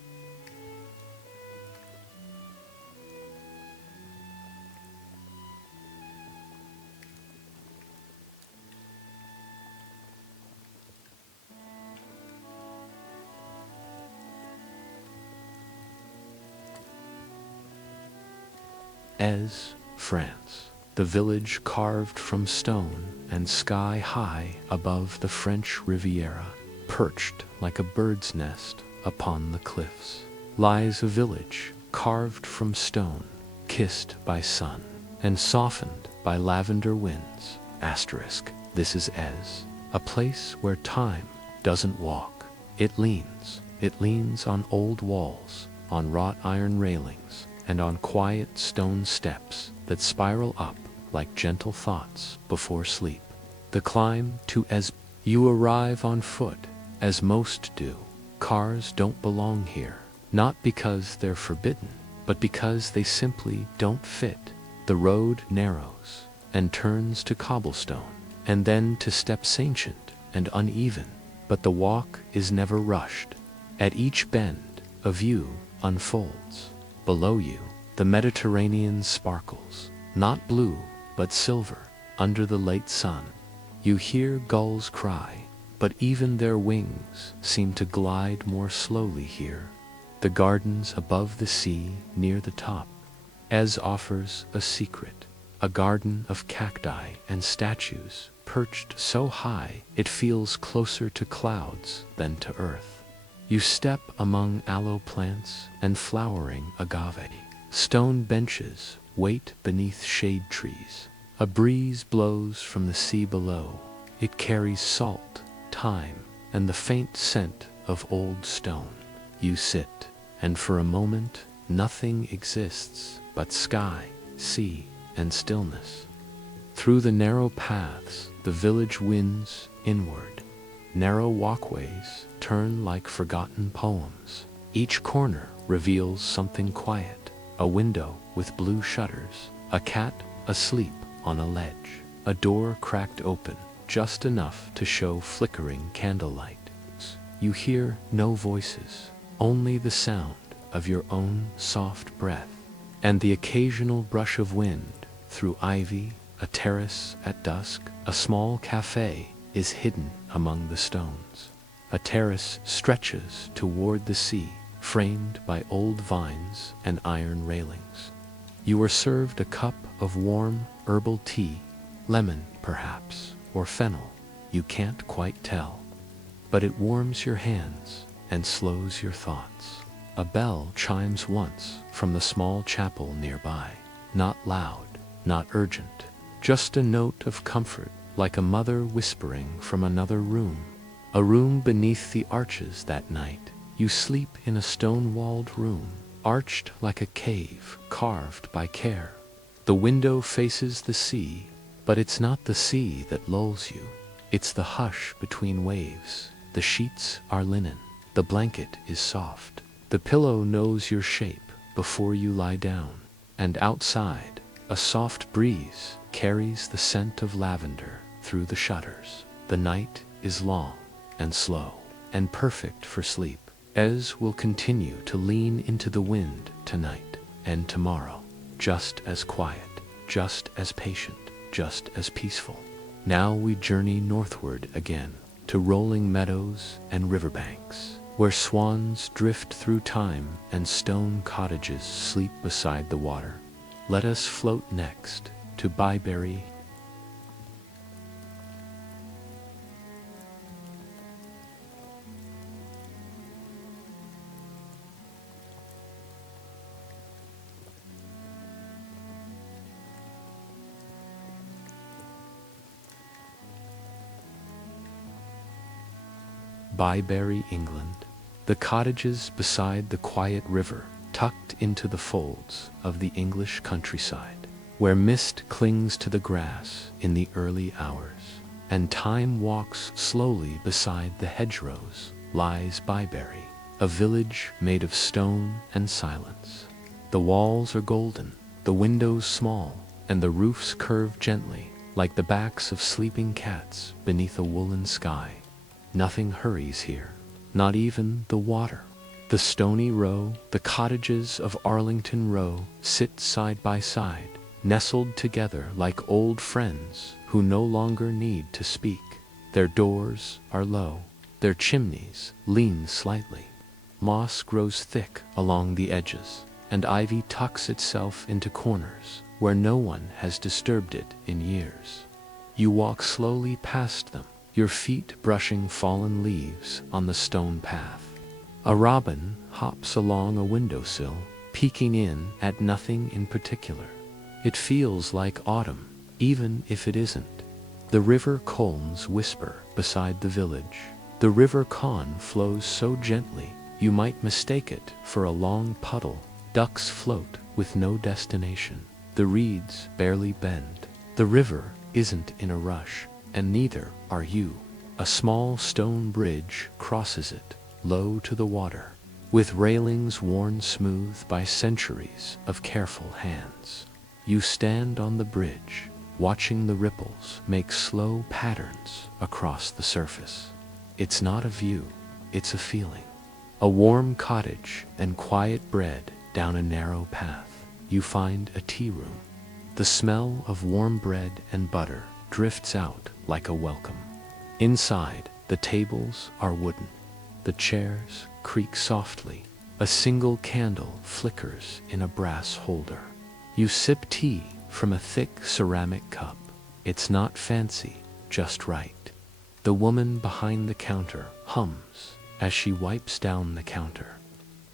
Ease, France, the village carved from stone and sky high above the French Riviera, perched like a bird's nest upon the cliffs, lies a village carved from stone, kissed by sun, and softened by lavender winds. Asterisk, this is Ease, a place where time doesn't walk. It leans on old walls, on wrought iron railings, and on quiet stone steps that spiral up like gentle thoughts before sleep. The climb to Ease. You arrive on foot, as most do. Cars don't belong here, not because they're forbidden, but because they simply don't fit. The road narrows and turns to cobblestone, and then to steps ancient and uneven, but the walk is never rushed. At each bend, a view unfolds. Below you, the Mediterranean sparkles, not blue, but silver, under the late sun. You hear gulls cry, but even their wings seem to glide more slowly here. the gardens above the sea near the top. Ez offers a secret, a garden of cacti and statues perched so high it feels closer to clouds than to earth. You step among aloe plants and flowering agave. Stone benches wait beneath shade trees. A breeze blows from the sea below. It carries salt, thyme, and the faint scent of old stone. You sit, and for a moment nothing exists but sky, sea, and stillness. Through the narrow paths, the village winds inward. Narrow walkways turn like forgotten poems. Each corner reveals something quiet, a window with blue shutters, a cat asleep on a ledge, a door cracked open just enough to show flickering candlelight. You hear no voices, only the sound of your own soft breath, and the occasional brush of wind through ivy. A terrace at dusk, a small cafe is hidden among the stones. A terrace stretches toward the sea, framed by old vines and iron railings. You are served a cup of warm herbal tea, lemon perhaps, or fennel, you can't quite tell. But it warms your hands and slows your thoughts. A bell chimes once from the small chapel nearby, not loud, not urgent, just a note of comfort, like a mother whispering from another room. A room beneath the arches that night. You sleep in a stone-walled room, arched like a cave, carved by care. The window faces the sea, but it's not the sea that lulls you. It's the hush between waves. The sheets are linen. The blanket is soft. The pillow knows your shape before you lie down. And outside, a soft breeze carries the scent of lavender through the shutters. The night is long and slow and perfect for sleep. Ez will continue to lean into the wind tonight and tomorrow, just as quiet, just as patient, just as peaceful. Now we journey northward again to rolling meadows and riverbanks, where swans drift through time and stone cottages sleep beside the water. Let us float next to Byberry. Byberry, England. The cottages beside the quiet river, tucked into the folds of the English countryside, where mist clings to the grass in the early hours, and time walks slowly beside the hedgerows, lies Byberry, a village made of stone and silence. The walls are golden, the windows small, and the roofs curve gently, like the backs of sleeping cats beneath a woolen sky. Nothing hurries here, not even the water. The Stony Row, the cottages of Arlington Row sit side by side, nestled together like old friends who no longer need to speak. Their doors are low, their chimneys lean slightly. Moss grows thick along the edges, and ivy tucks itself into corners where no one has disturbed it in years. You walk slowly past them, your feet brushing fallen leaves on the stone path. A robin hops along a windowsill, peeking in at nothing in particular. It feels like autumn, even if it isn't. The river Colnes whisper beside the village. The river Con flows so gently you might mistake it for a long puddle. Ducks float with no destination. The reeds barely bend. The river isn't in a rush, and neither are you. A small stone bridge crosses it, low to the water, with railings worn smooth by centuries of careful hands. You stand on the bridge, watching the ripples make slow patterns across the surface. It's not a view, it's a feeling. A warm cottage and quiet bread down a narrow path. You find a tea room. The smell of warm bread and butter drifts out like a welcome. Inside, the tables are wooden. The chairs creak softly, A single candle flickers in a brass holder. You sip tea from a thick ceramic cup. It's not fancy, just right. The woman behind the counter hums as she wipes down the counter.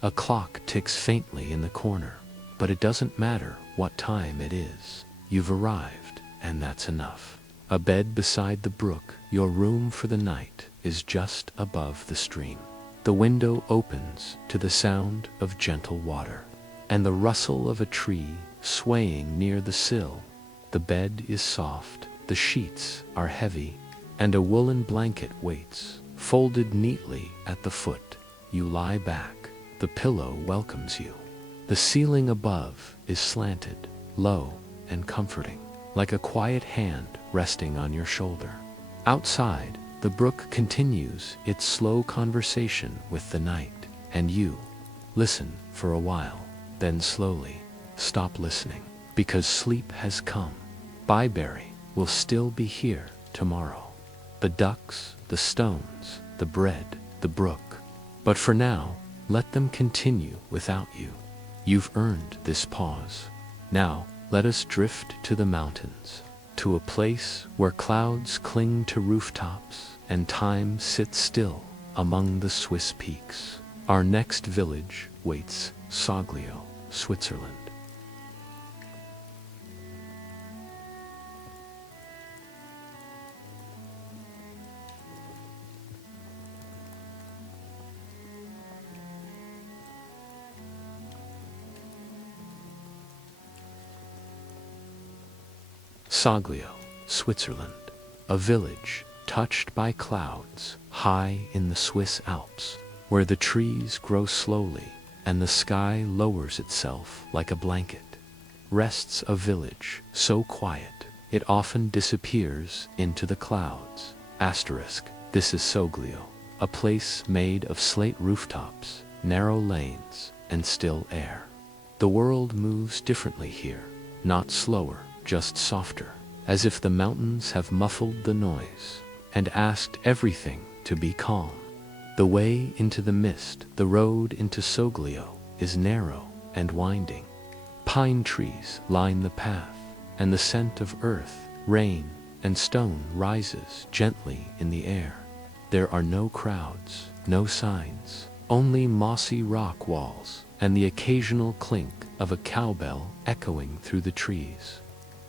A clock ticks faintly in the corner, but it doesn't matter what time it is. You've arrived, and that's enough. A bed beside the brook, your room for the night, is just above the stream. The window opens to the sound of gentle water, and the rustle of a tree swaying near the sill. The bed is soft, the sheets are heavy, and a woolen blanket waits, folded neatly at the foot. You lie back. The pillow welcomes you. The ceiling above is slanted, low, and comforting, like a quiet hand resting on your shoulder. Outside, the brook continues its slow conversation with the night, and you listen for a while, then slowly stop listening, because sleep has come. Byberry will still be here tomorrow. The ducks, the stones, the bread, the brook. But for now, let them continue without you. You've earned this pause. Now, let us drift to the mountains, to a place where clouds cling to rooftops and time sits still among the Swiss peaks. Our next village waits, Soglio, Switzerland. Soglio, Switzerland, a village touched by clouds high in the Swiss Alps, where the trees grow slowly and the sky lowers itself like a blanket. Rests a village so quiet it often disappears into the clouds. Asterisk, this is Soglio, a place made of slate rooftops, narrow lanes, and still air. The world moves differently here, not slower, just softer, as if the mountains have muffled the noise and asked everything to be calm. The way into the mist, the road into Soglio, is narrow and winding. Pine trees line the path, and the scent of earth, rain, and stone rises gently in the air. There are no crowds, no signs, only mossy rock walls and the occasional clink of a cowbell echoing through the trees.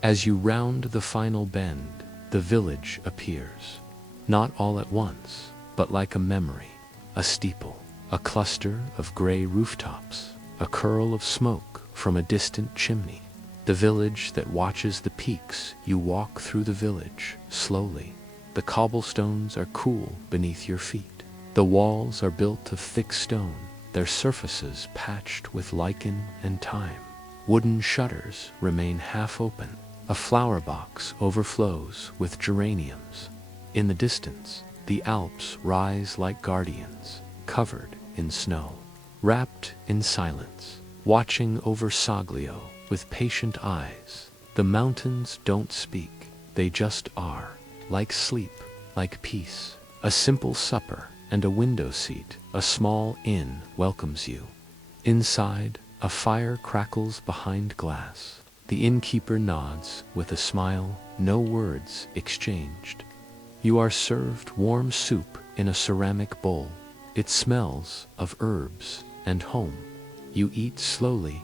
As you round the final bend, the village appears, not all at once, but like a memory, a steeple, a cluster of gray rooftops, a curl of smoke from a distant chimney. The village that watches the peaks. You walk through the village, slowly. The cobblestones are cool beneath your feet. The walls are built of thick stone, their surfaces patched with lichen and time. Wooden shutters remain half open. A flower box overflows with geraniums. In the distance, the Alps rise like guardians, covered in snow. Wrapped in silence, watching over Soglio with patient eyes, the mountains don't speak, they just are, like sleep, like peace. A simple supper and a window seat, a small inn welcomes you. Inside, a fire crackles behind glass. The innkeeper nods with a smile, no words exchanged. You are served warm soup in a ceramic bowl. It smells of herbs and home. You eat slowly,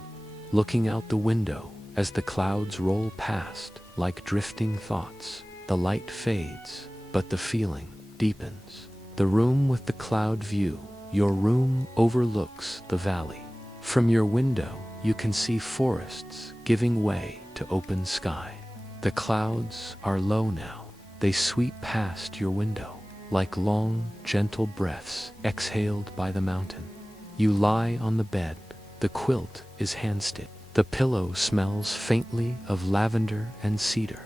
looking out the window as the clouds roll past like drifting thoughts. The light fades, but the feeling deepens. The room with the cloud view. Your room overlooks the valley. From your window, you can see forests giving way to open sky. The clouds are low now. They sweep past your window, like long, gentle breaths exhaled by the mountain. You lie on the bed. The quilt is hand-stitched. The pillow smells faintly of lavender and cedar.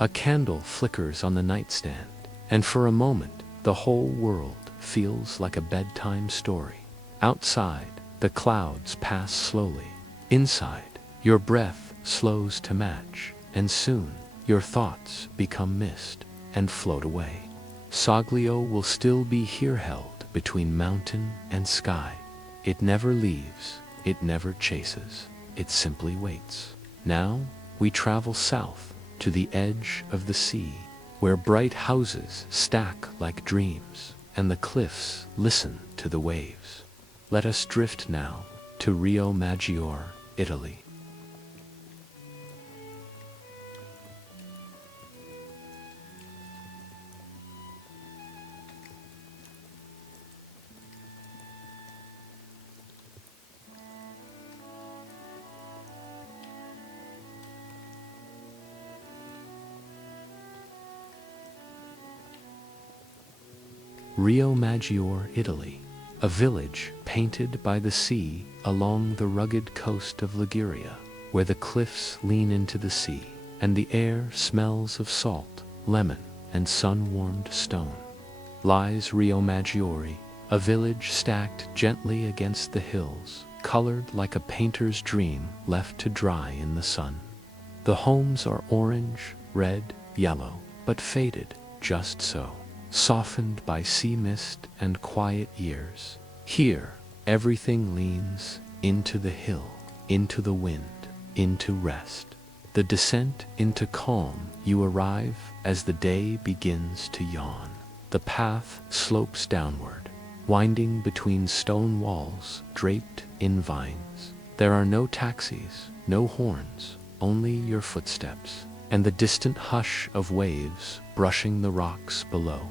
A candle flickers on the nightstand, and for a moment, the whole world feels like a bedtime story. Outside, the clouds pass slowly. Inside, your breath slows to match, and soon your thoughts become mist and float away. Soglio will still be here held between mountain and sky. It never leaves, it never chases, it simply waits. Now we travel south to the edge of the sea, where bright houses stack like dreams, and the cliffs listen to the waves. Let us drift now to Rio Maggiore, Italy. Rio Maggiore, Italy, a village painted by the sea along the rugged coast of Liguria, where the cliffs lean into the sea, and the air smells of salt, lemon, and sun-warmed stone. Lies Rio Maggiore, a village stacked gently against the hills, colored like a painter's dream left to dry in the sun. The homes are orange, red, yellow, but faded just so, softened by sea mist and quiet years. Here, everything leans into the hill, into the wind, into rest. The descent into calm, you arrive as the day begins to yawn. The path slopes downward, winding between stone walls draped in vines. There are no taxis, no horns, only your footsteps, and the distant hush of waves brushing the rocks below.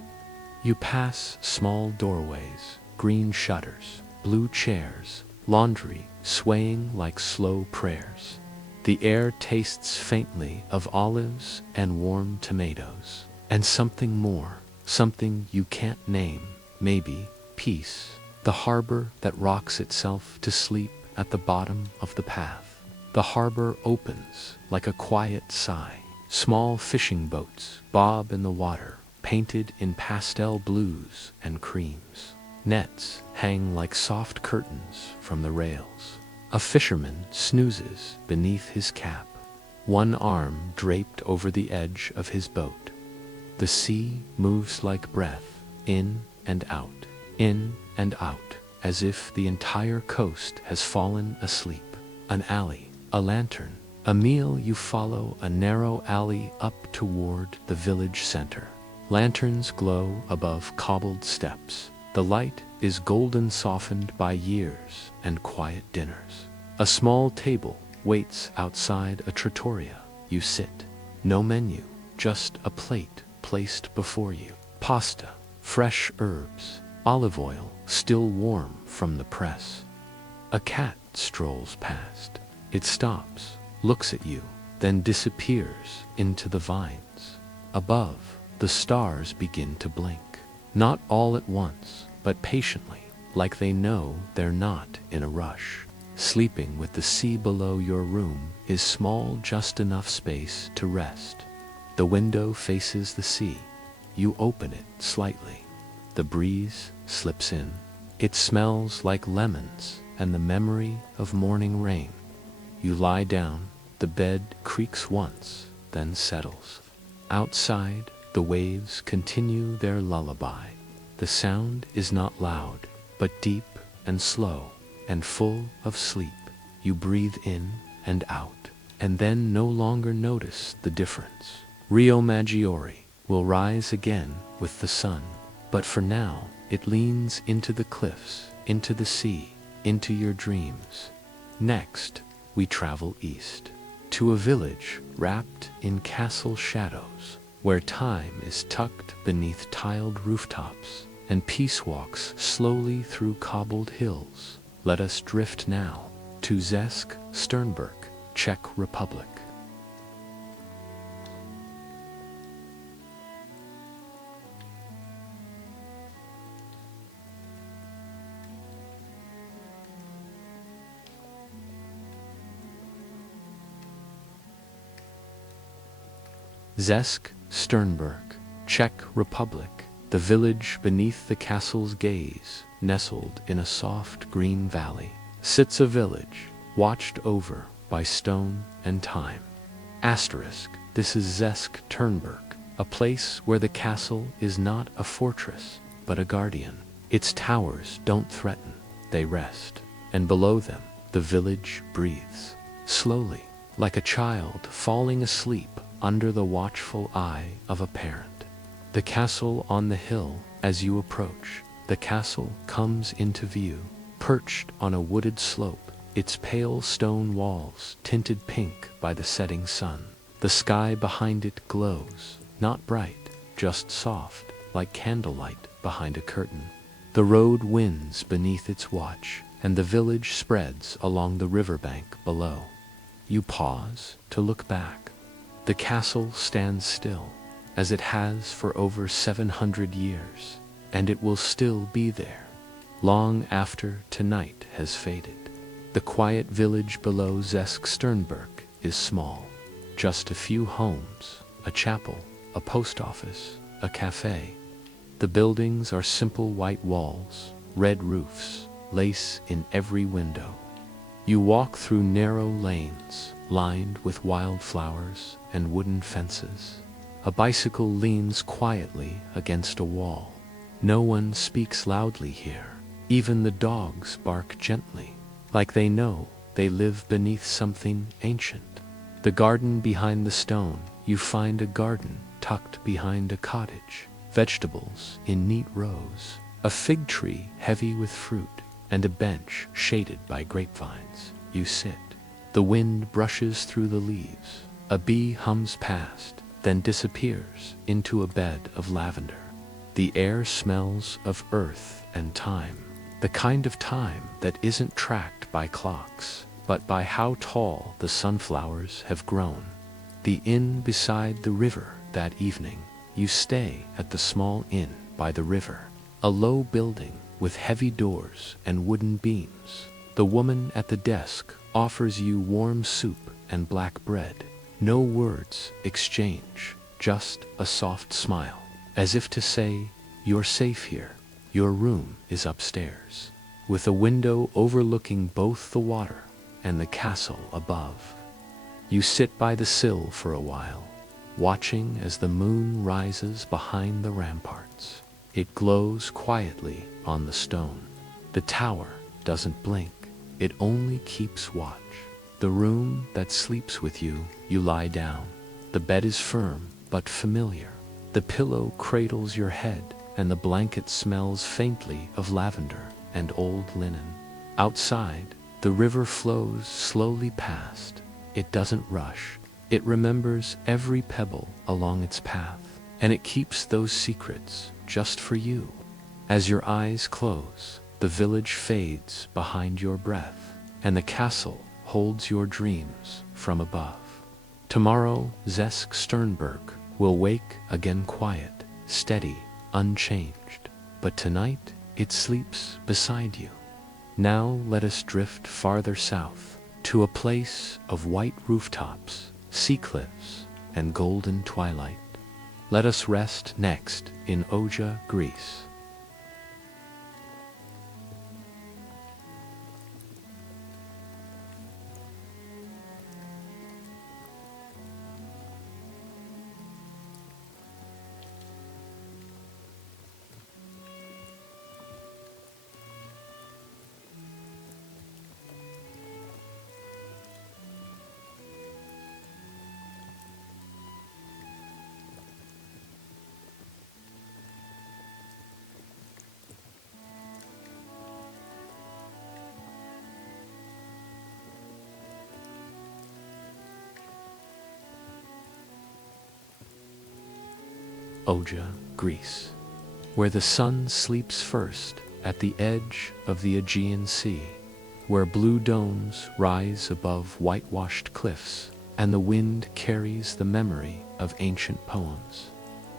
You pass small doorways, green shutters, blue chairs, laundry swaying like slow prayers. The air tastes faintly of olives and warm tomatoes, and something more, something you can't name, maybe peace, the harbor that rocks itself to sleep at the bottom of the path. The harbor opens like a quiet sigh. Small fishing boats bob in the water, painted in pastel blues and creams. Nets hang like soft curtains from the rails. A fisherman snoozes beneath his cap, one arm draped over the edge of his boat. The sea moves like breath, in and out, as if the entire coast has fallen asleep. An alley, a lantern, a meal. You follow a narrow alley up toward the village center. Lanterns glow above cobbled steps. The light is golden, softened by years and quiet dinners. A small table waits outside a trattoria. You sit. No menu, just a plate placed before you. Pasta, fresh herbs, olive oil still warm from the press. A cat strolls past. It stops, looks at you, then disappears into the vines. Above, the stars begin to blink. Not all at once, but patiently, like they know they're not in a rush. Sleeping with the sea below your room is small, just enough space to rest. The window faces the sea. You open it slightly. The breeze slips in. It smells like lemons and the memory of morning rain. You lie down. The bed creaks once, then settles. Outside, the waves continue their lullaby. The sound is not loud, but deep and slow and full of sleep. You breathe in and out, and then no longer notice the difference. Rio Maggiore will rise again with the sun, but for now it leans into the cliffs, into the sea, into your dreams. Next, we travel east, to a village wrapped in castle shadows, where time is tucked beneath tiled rooftops, and peace walks slowly through cobbled hills. Let us drift now to Česk Sternberg, Czech Republic. Česk Sternberg, Czech Republic, the village beneath the castle's gaze, nestled in a soft green valley, sits a village watched over by stone and time. Asterisk, this is Česk Sternberg, a place where the castle is not a fortress, but a guardian. Its towers don't threaten, they rest. and below them the village breathes, slowly, like a child falling asleep under the watchful eye of a parent. The castle on the hill, as you approach, the castle comes into view, perched on a wooded slope, its pale stone walls tinted pink by the setting sun. The sky behind it glows, not bright, just soft, like candlelight behind a curtain. The road winds beneath its watch, and the village spreads along the riverbank below. You pause to look back. The castle stands still, as it has for over 700 years, and it will still be there, long after tonight has faded. The quiet village below Sternberg is small, just a few homes, a chapel, a post office, a cafe. The buildings are simple white walls, red roofs, lace in every window. You walk through narrow lanes, lined with wildflowers and wooden fences. A bicycle leans quietly against a wall. No one speaks loudly here. Even the dogs bark gently, like they know they live beneath something ancient. The garden behind the stone, you find a garden tucked behind a cottage, vegetables in neat rows, a fig tree heavy with fruit, and a bench shaded by grapevines. You sit. The wind brushes through the leaves. A bee hums past, then disappears into a bed of lavender. The air smells of earth and time, the kind of time that isn't tracked by clocks, but by how tall the sunflowers have grown. The inn beside the river that evening. You stay at the small inn by the river, a low building with heavy doors and wooden beams. The woman at the desk offers you warm soup and black bread. No words exchange, just a soft smile, as if to say, "You're safe here. Your room is upstairs," with a window overlooking both the water and the castle above. You sit by the sill for a while, watching as the moon rises behind the ramparts. It glows quietly on the stone. The tower doesn't blink, it only keeps watch. The room that sleeps with you, you lie down. The bed is firm but familiar. The pillow cradles your head, and the blanket smells faintly of lavender and old linen. Outside, the river flows slowly past. It doesn't rush. It remembers every pebble along its path, and it keeps those secrets just for you. As your eyes close, the village fades behind your breath, and the castle holds your dreams from above. Tomorrow, Sternberg will wake again quiet, steady, unchanged. But tonight, it sleeps beside you. Now let us drift farther south, to a place of white rooftops, sea cliffs, and golden twilight. Let us rest next in Oja, Greece. Oja, Greece, where the sun sleeps first at the edge of the Aegean Sea, where blue domes rise above whitewashed cliffs, and the wind carries the memory of ancient poems,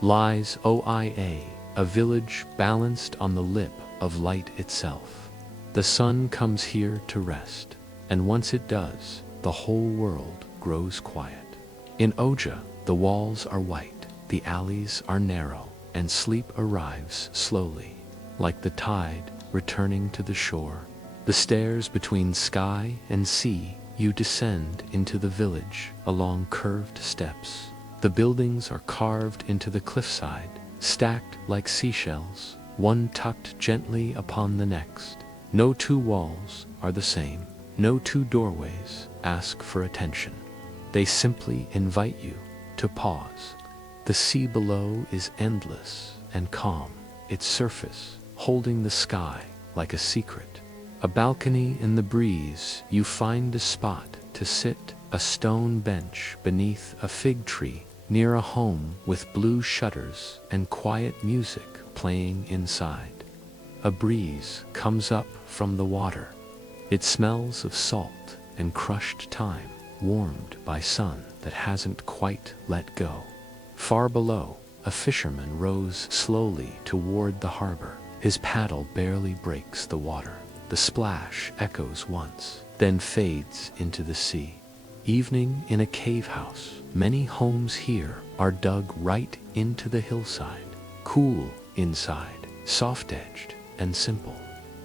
lies Oia, a village balanced on the lip of light itself. The sun comes here to rest, and once it does, the whole world grows quiet. In Oja, the walls are white. The alleys are narrow, and sleep arrives slowly, like the tide returning to the shore. The stairs between sky and sea, you descend into the village along curved steps. The buildings are carved into the cliffside, stacked like seashells, one tucked gently upon the next. No two walls are the same. No two doorways ask for attention. They simply invite you to pause. The sea below is endless and calm, its surface holding the sky like a secret. A balcony in the breeze, you find a spot to sit, a stone bench beneath a fig tree, near a home with blue shutters and quiet music playing inside. A breeze comes up from the water. It smells of salt and crushed thyme, warmed by sun that hasn't quite let go. Far below, a fisherman rows slowly toward the harbor. His paddle barely breaks the water. The splash echoes once, then fades into the sea. Evening in a cave house. Many homes here are dug right into the hillside. Cool inside, soft-edged and simple.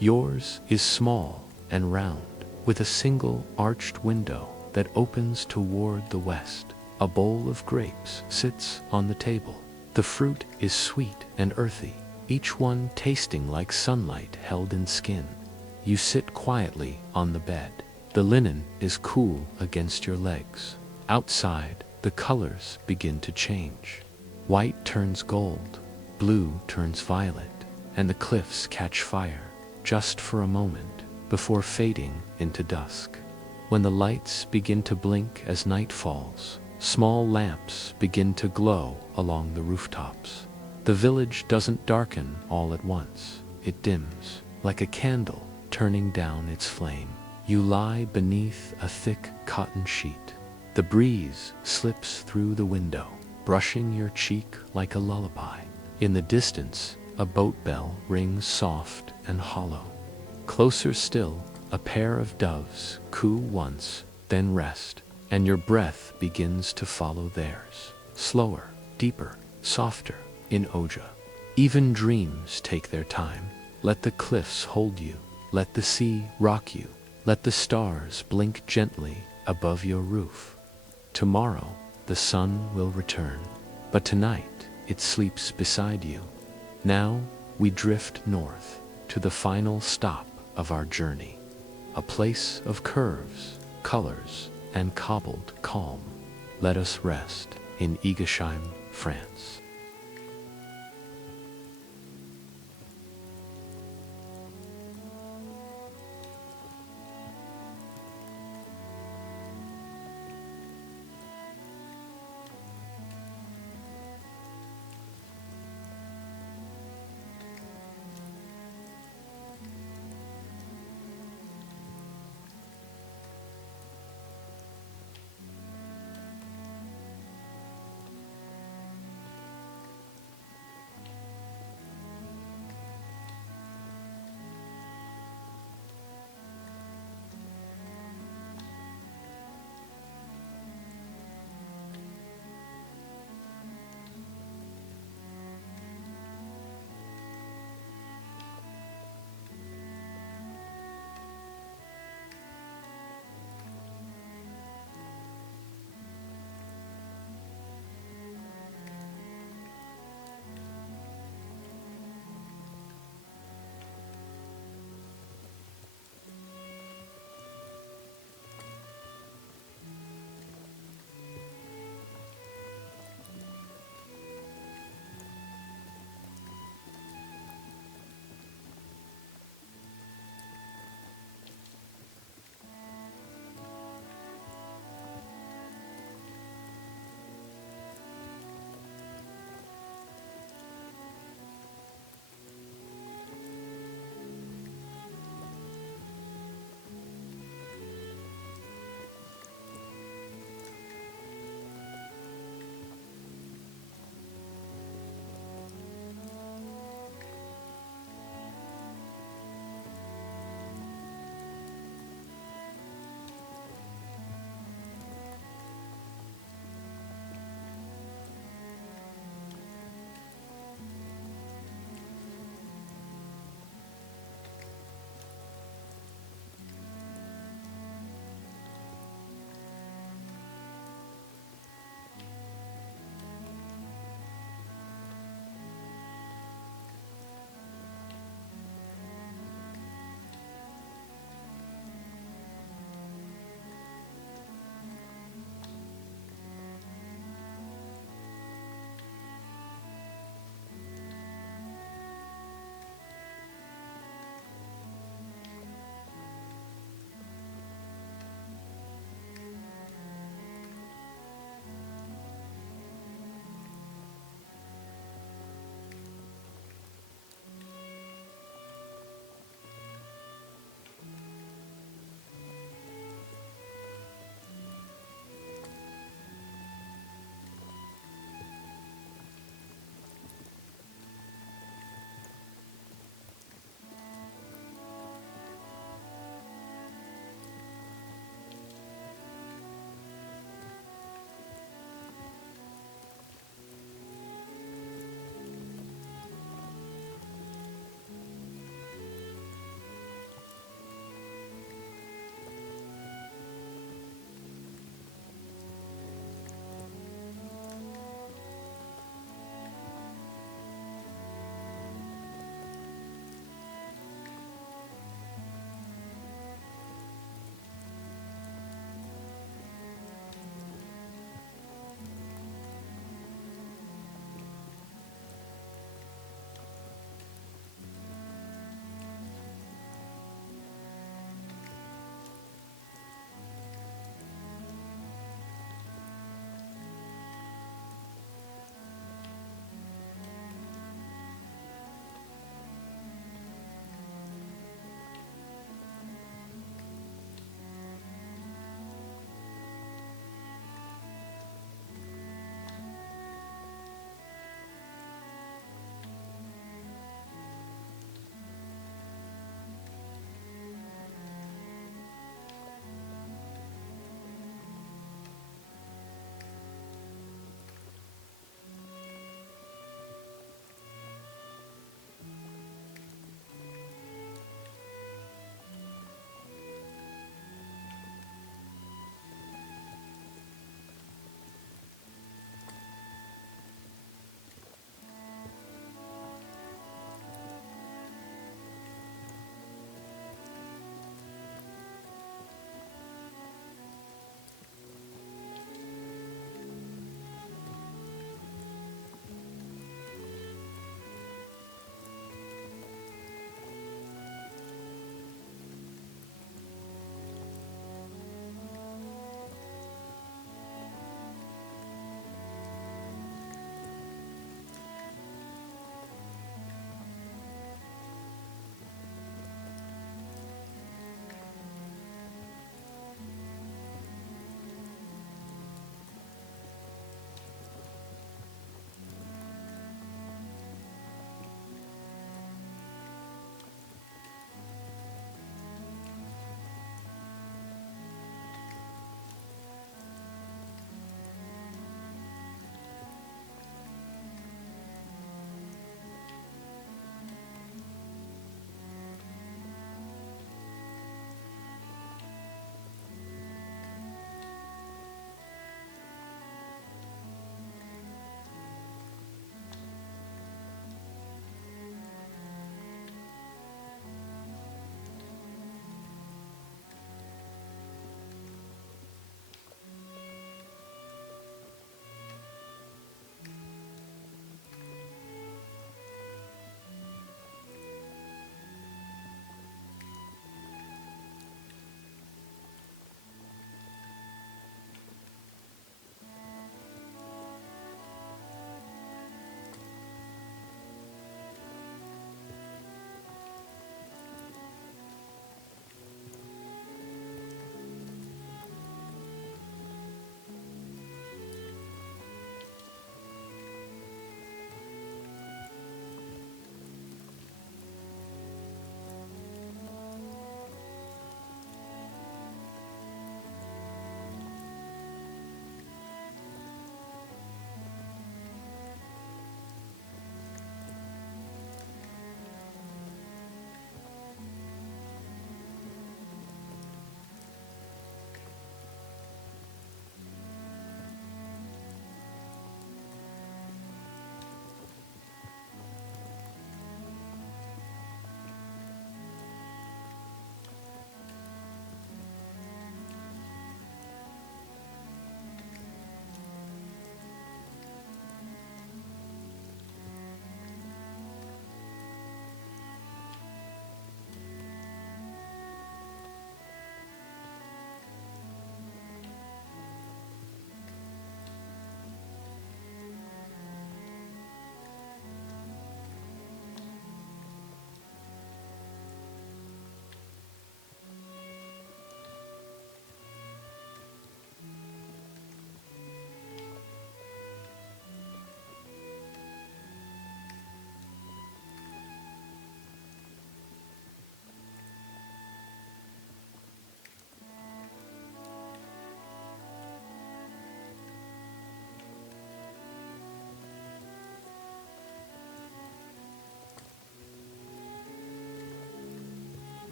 Yours is small and round, with a single arched window that opens toward the west. A bowl of grapes sits on the table. The fruit is sweet and earthy, each one tasting like sunlight held in skin. You sit quietly on the bed. The linen is cool against your legs. Outside, the colors begin to change. White turns gold, blue turns violet, and the cliffs catch fire, just for a moment, before fading into dusk. When the lights begin to blink as night falls, small lamps begin to glow along the rooftops. The village doesn't darken all at once. It dims, like a candle turning down its flame. You lie beneath a thick cotton sheet. The breeze slips through the window, brushing your cheek like a lullaby. In the distance, a boat bell rings soft and hollow. Closer still, a pair of doves coo once, then rest, and your breath begins to follow theirs. Slower, deeper, softer, in Oja. Even dreams take their time. Let the cliffs hold you. Let the sea rock you. Let the stars blink gently above your roof. Tomorrow, the sun will return, but tonight it sleeps beside you. Now, we drift north to the final stop of our journey, a place of curves, colors, and cobbled calm. Let us rest in Igesheim, France.